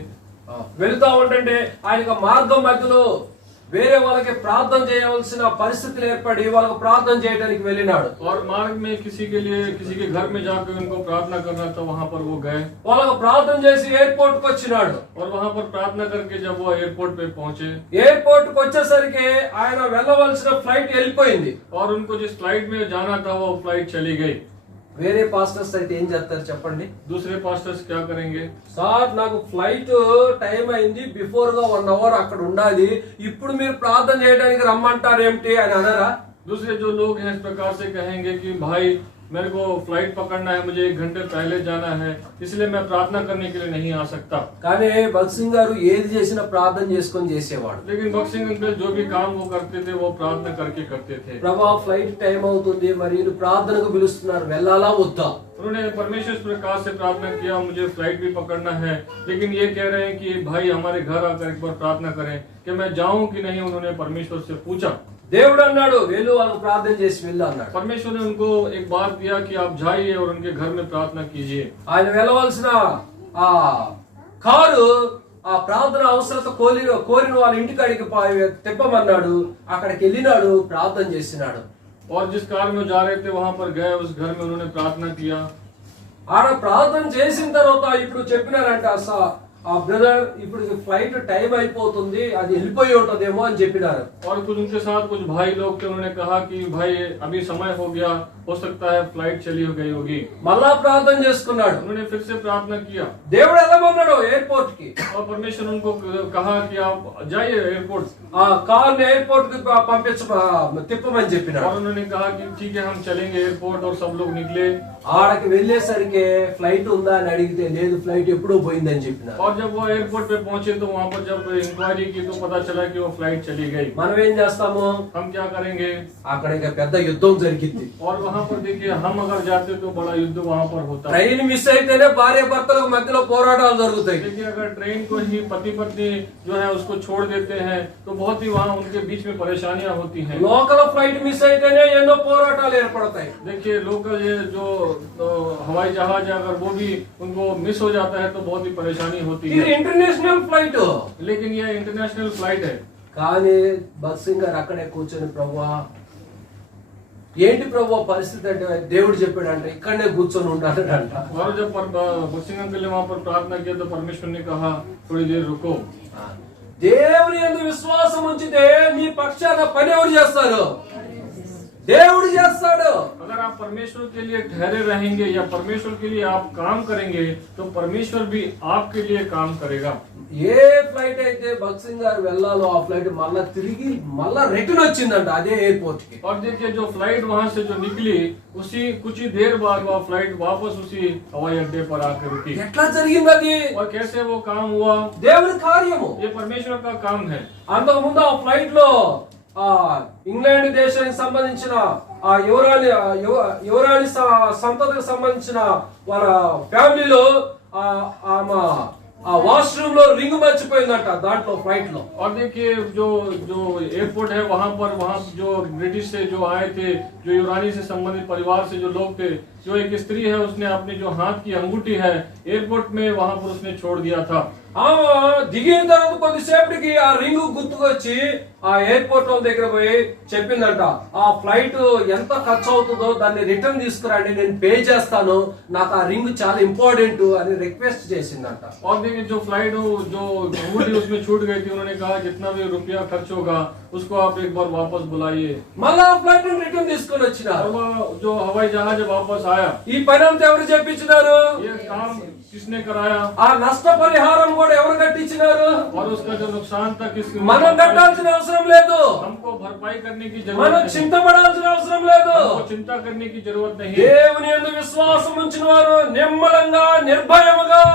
వెళ్తా ఉంటే ఆయన మార్గం మధ్యలో వేరే వాళ్ళకి ప్రార్థన చేయవలసిన పరిస్థితులు ఏర్పడి వాళ్ళకి ప్రార్థన చేయడానికి వెళ్ళినాడు. और मार्ग में किसी के लिए किसी के घर में जाकर उनको प्रार्थना करना था, वहां पर वो गए వాళ్ళకి ప్రార్థన చేసి ఎయిర్పోర్ట్ కు వచ్చినాడు. और वहां पर प्रार्थना करके जब वो एयरपोर्ट पे पहुंचे, ఎయిర్పోర్ట్ కు వచ్చేసరికి ఆయన వెళ్ళవలసిన ఫ్లైట్ వెళ్ళిపోయింది. और उनको जिस फ्लाइट में जाना था वो फ्लाइट चली गई। వేరే పాస్టర్స్ అయితే ఏం చేస్తారు చెప్పండి? दूसरे पास्टर्स क्या करेंगे? సార్ నాకు ఫ్లైట్ టైం అయింది, బిఫోర్ గా 1 అవర్ అక్కడ ఉండాలి, ఇప్పుడు మీరు ప్రార్థన చేయడానికి రమ్మంటారు ఏమిటి అని అనరా? दूसरे जो लोग हैं इस प्रकार से कहेंगे कि भाई मेरे को फ्लाइट पकड़ना है, मुझे 1 घंटे पहले जाना है, इसलिए मैं प्रार्थना करने के लिए नहीं आ सकता। కానీ భక్సింగ్ గారు ఏది చేసినా ప్రార్థన చేసుకొని చేసేవాడు. लेकिन बॉक्सिंग अंकल जो भी काम वो करते थे वो प्रार्थना करके करते थे। ప్రభా ఫ్లైట్ టైం అవుతుంది, మరి వీళ్ళు ప్రార్థనకు పిలుస్తున్నారు, వెళ్ళాలా వద్దా? उन्होंने परमेश्वर इस प्रकार से प्रार्थना किया, मुझे फ्लाइट भी पकड़ना है, लेकिन ये कह रहे हैं कि भाई हमारे घर आकर एक बार प्रार्थना करें कि मैं जाऊं कि नहीं। उन्होंने परमेश्वर से पूछा। దేవుడు అన్నాడు వెళ్ళు వాళ్ళకి ప్రార్థన చేసి వెళ్ళు అన్నాడు. परमेश्वर ने उनको एक बात दिया कि आप जाइए और उनके घर में प्रार्थना कीजिए। ఆయన వెళ్ళవలసిన ఆ కారు ఆ ప్రార్థన అవసరత కోరిన వాళ్ళ ఇంటికాడికి తిప్పమన్నాడు. అక్కడికి వెళ్ళినాడు, ప్రార్థన చేసినాడు. और जिस कार में जा रहे थे वहां पर गए, उस घर में उन्होंने प्रार्थना किया। ఆడ ప్రార్థన చేసిన తర్వాత ఇప్పుడు చెప్పినారంట ఆ బ్రదర్ ఇప్పుడు ఫ్లైట్ టైం అయిపోతుంది, అది వెళ్ళిపోయి ఉంటదేమో అని చెప్పినారు. और कुछ उनके साथ कुछ भाई लोग थे, उन्होंने कहा कि भाई अभी समय हो गया, हो सकता है फ्लाइट चली हो गई होगी। మళ్ళా ప్రార్థన చేసుకున్నాడు. उन्होंने फिर से प्रार्थना किया దేవుడు వెళ్ళమన్నాడు ఎయిర్పోర్ట్ కి. और परमेश्वर उनको कहा कि आप जाइए एयरपोर्ट। ఆ కార్ ని ఎయిర్పోర్ట్ కి తిప్పమని చెప్పినాడు. और उन्होंने कहा कि ठीक है हम चलेंगे एयरपोर्ट, और सब लोग निकले। ఆడకి వెళ్ళేసరికి ఫ్లైట్ ఉందా అని అడిగితే లేదు, ఫ్లైట్ ఎప్పుడో పోయిందని చెప్పినారు. और जब वो एयरपोर्ट पे पहुंचे तो वहां पर जब इंक्वायरी की तो पता चला कि वो फ्लाइट चली गई। మనం ఏం చేస్తాము? हम क्या करेंगे? అక్కడ ఇక పెద్ద యుద్ధం జరిగింది. और वहां पर देखिए हम अगर जाते तो बड़ा युद्ध वहां पर होता है। ట్రైన్ మిస్ అయితేనే భార్య భర్తలకు మధ్యలో పోరాటాలు జరుగుతాయి. देखिए अगर ट्रेन को ही पति पत्नी जो है उसको छोड़ देते हैं तो बहुत ही वहाँ उनके बीच में परेशानियां होती हैं। లోకల్ ఫ్లైట్ మిస్ అయితేనే ఎన్నో పోరాటాలు ఏర్పడతాయి. देखिए लोकल ये जो हवाई जहाज है अगर वो भी उनको मिस हो जाता है तो बहुत ही परेशानी होती ఇది है। International flight. लेकिन ये इंटरनेशनल फ्लाइट है। కానీ భక్సింగ్ గారు అక్కడే కూర్చొని ప్రభువా ఏంటి ప్రభువా పరిస్థితి అంటే దేవుడు చెప్పాడంట ఇక్కడనే కూర్చొని ఉండాలంట. और जब बॉक्सिंग अंकल ने वहाँ पर प्रार्थना किया तो परमेश्वर ने कहा थोड़ी देर रुको। దేవుని యందు విశ్వాసం ఉంచితే నీ పక్షాన పని ఎవరు చేస్తారు? దేవుడు చేస్తాడు. अगर आप परमेश्वर के लिए ठहरे रहेंगे या परमेश्वर के लिए आप काम करेंगे तो परमेश्वर भी आपके लिए काम करेगा। ఏ ఫ్లైట్ అయితే భక్సింగ్ గారు వెళ్ళాలో ఆ ఫ్లైట్ మళ్ళా తిరిగి మళ్ళా రిటర్న్ వచ్చిందంట అదే ఎయిర్పోర్ట్ కి. और देखिए जो फ्लाइट वहां से जो निकली उसी कुछ ही देर बाद वो फ्लाइट वापस उसी हवाई अड्डे पर आकर रुकी। ఎట్లా జరిగింది అది? और कैसे वो काम हुआ? దేవుని కార్యము. ये परमेश्वर का काम है। అంతకు ముందు ఆ ఫ్లైట్ లో ఇంగ్లాండ్ దేశానికి సంబంధించిన ఆ యువరాణి సంతతికి సంబంధించిన వాళ్ళ ఫ్యామిలీలో ఆమె ఆ వాష్రూమ్ లో రింగ్ మర్చిపోయిందంట దాంట్లో ఫ్లైట్ లో. और देखिए जो जो एयरपोर्ट है वहां जो ब्रिटिश से जो आए थे, जो यूनानी से संबंधित परिवार से जो लोग थे, जो एक स्त्री है उसने अपनी जो हाथ की अंगूठी है एयरपोर्ट में वहां पर उसने छोड़ दिया था। దిగిన తర్వాత కొద్దిసేపటికి ఆ రింగ్ గుర్తుకొచ్చి ఆ ఎయిర్పోర్ట్ వాళ్ళ దగ్గర పోయి చెప్పిందంట, ఆ ఫ్లైట్ ఎంత ఖర్చు అవుతుందో దాన్ని రిటర్న్ తీసుకురండి, నేను పే చేస్తాను, నాకు ఆ రింగ్ చాలా ఇంపార్టెంట్ అని రిక్వెస్ట్ చేసిందంట. और देखिए जो फ्लाइट जो अंगूठी उसमें छूट गई थी, उन्होंने कहा जितना भी रुपया खर्च होगा उसको आप एक बार वापस बुलाइए। మళ్ళా ఆ ఫ్లైట్ రిటర్న్ తీసుకొని వచ్చినారు. और वो जो हवाई जहाज वापस आया, ఈ పని అంతా ఎవరు చెప్పించినారు? ये काम किसने कराया? ఆ నష్ట పరిహారం కూడా ఎవరు కట్టించినారు? और उसका जो नुकसान था किसने? మనం కట్టాల్సిన అవసరం లేదు, हमको भरपाई करने की మనం जरूरत नहीं, చింతపడాల్సిన అవసరం లేదు. हमको चिंता करने की जरूरत नहीं। దేవుని యందు విశ్వాసం ఉంచిన వారు నిమ్మలంగా నిర్భయముగా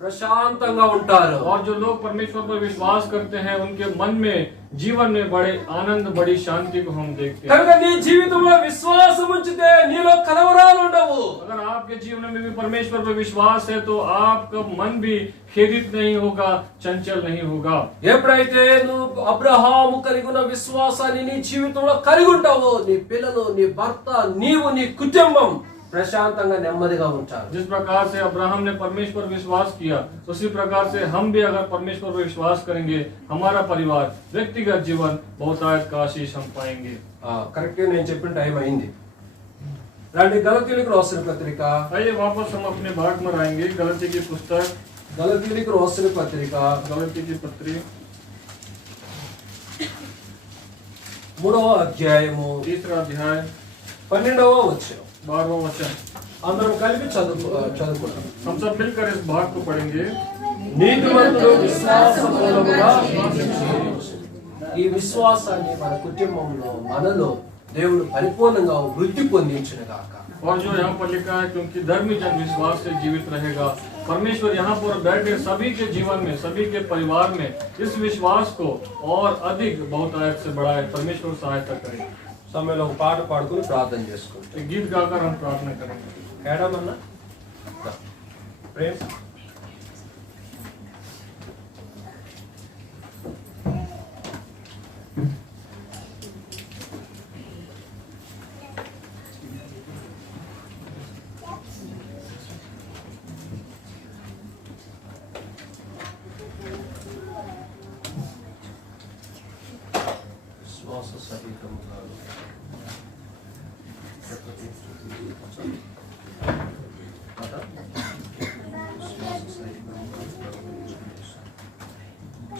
ప్రశాంతంగా ఉంటారు. और जो लोग परमेश्वर पर विश्वास करते हैं उनके मन में जीवन में बड़े आनंद बड़ी शांति को हम देखते हैं। కనుక నీ జీవితంలో విశ్వాసం ఉంచితే నీలో కలవరాలు ఉండవు. अगर आपके जीवन में भी परमेश्वर पर विश्वास है तो आपका मन भी खेदित नहीं होगा, चंचल नहीं होगा। ఎప్పుడైతే నువ్వు అబ్రహాము కలిగి ఉన్న విశ్వాసాన్ని నీ జీవితంలో కలిగి ఉంటావో, నీ పిల్లలు, నీ భర్త, నీవు, నీ కుటుంబం ప్రశాంతంగా నెమ్మదిగా ఉంటారు. जिस प्रकार से अब्राहम ने परमेश्वर पर विश्वास किया, उसी प्रकार से हम भी अगर परमेश्वर पर विश्वास करेंगे, हमारा परिवार, व्यक्तिगत जीवन बहुतायत का आशीष हम पाएंगे। కరెక్ట్ గా నేను చెప్పిన టైం అయింది. రండి గలతీయులకు రాసిన పత్రిక, आइए वापस हम अपने भाग में आएंगे। गलती की पुस्तक, గలతీయులకు రాసిన పత్రిక गलती की पत्री 3వ అధ్యాయము 3रा अध्याय 12వ వచనం 12वां वचन। అందరం కలిపి చదువుకుంటాం. हम सब मिलकर इस भाग को पढ़ेंगे। నీతిమంతుడు విశ్వాసమూలముగా ఈ విశ్వాసాన్ని మన కుటుంబంలో మనలో దేవుడు పరిపూర్ణంగా వృద్ధి పొందించును గాక. और जो यहाँ पर लिखा है, क्योंकि धर्मी जन विश्वास से जीवित रहेगा। परमेश्वर यहाँ पर बैठे सभी के जीवन में, सभी के परिवार में इस विश्वास को और अधिक बहुतायत से बढ़ाए। परमेश्वर सहायता करे। సమయంలో ఒక పాట పాడుకుని ప్రార్థన చేసుకుంటాం. एक गीत गाकर हम प्रार्थना करेंगे। ఏడమన్నా ప్రేమ్ విశ్వాస సహితముగా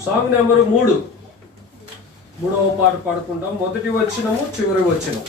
సాంగ్ నెంబర్ 3, 3వ పాట పాడుకుంటాం. మొదటి వచనము, చివరి వచనం.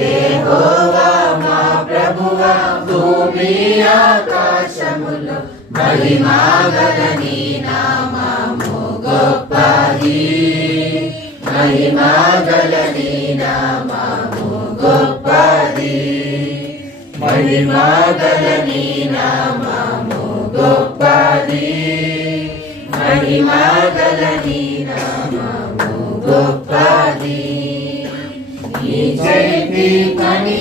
యెహోవా మా ప్రభువా భూమి భూమి ఆకాశములో మహిమగల నీ నామము గొప్పది మహిమగల నీ నామము గొప్పది మహిమగల నీ నామము గొప్పది మహిమగల నీ నామము గొప్పది నీ చేతి పని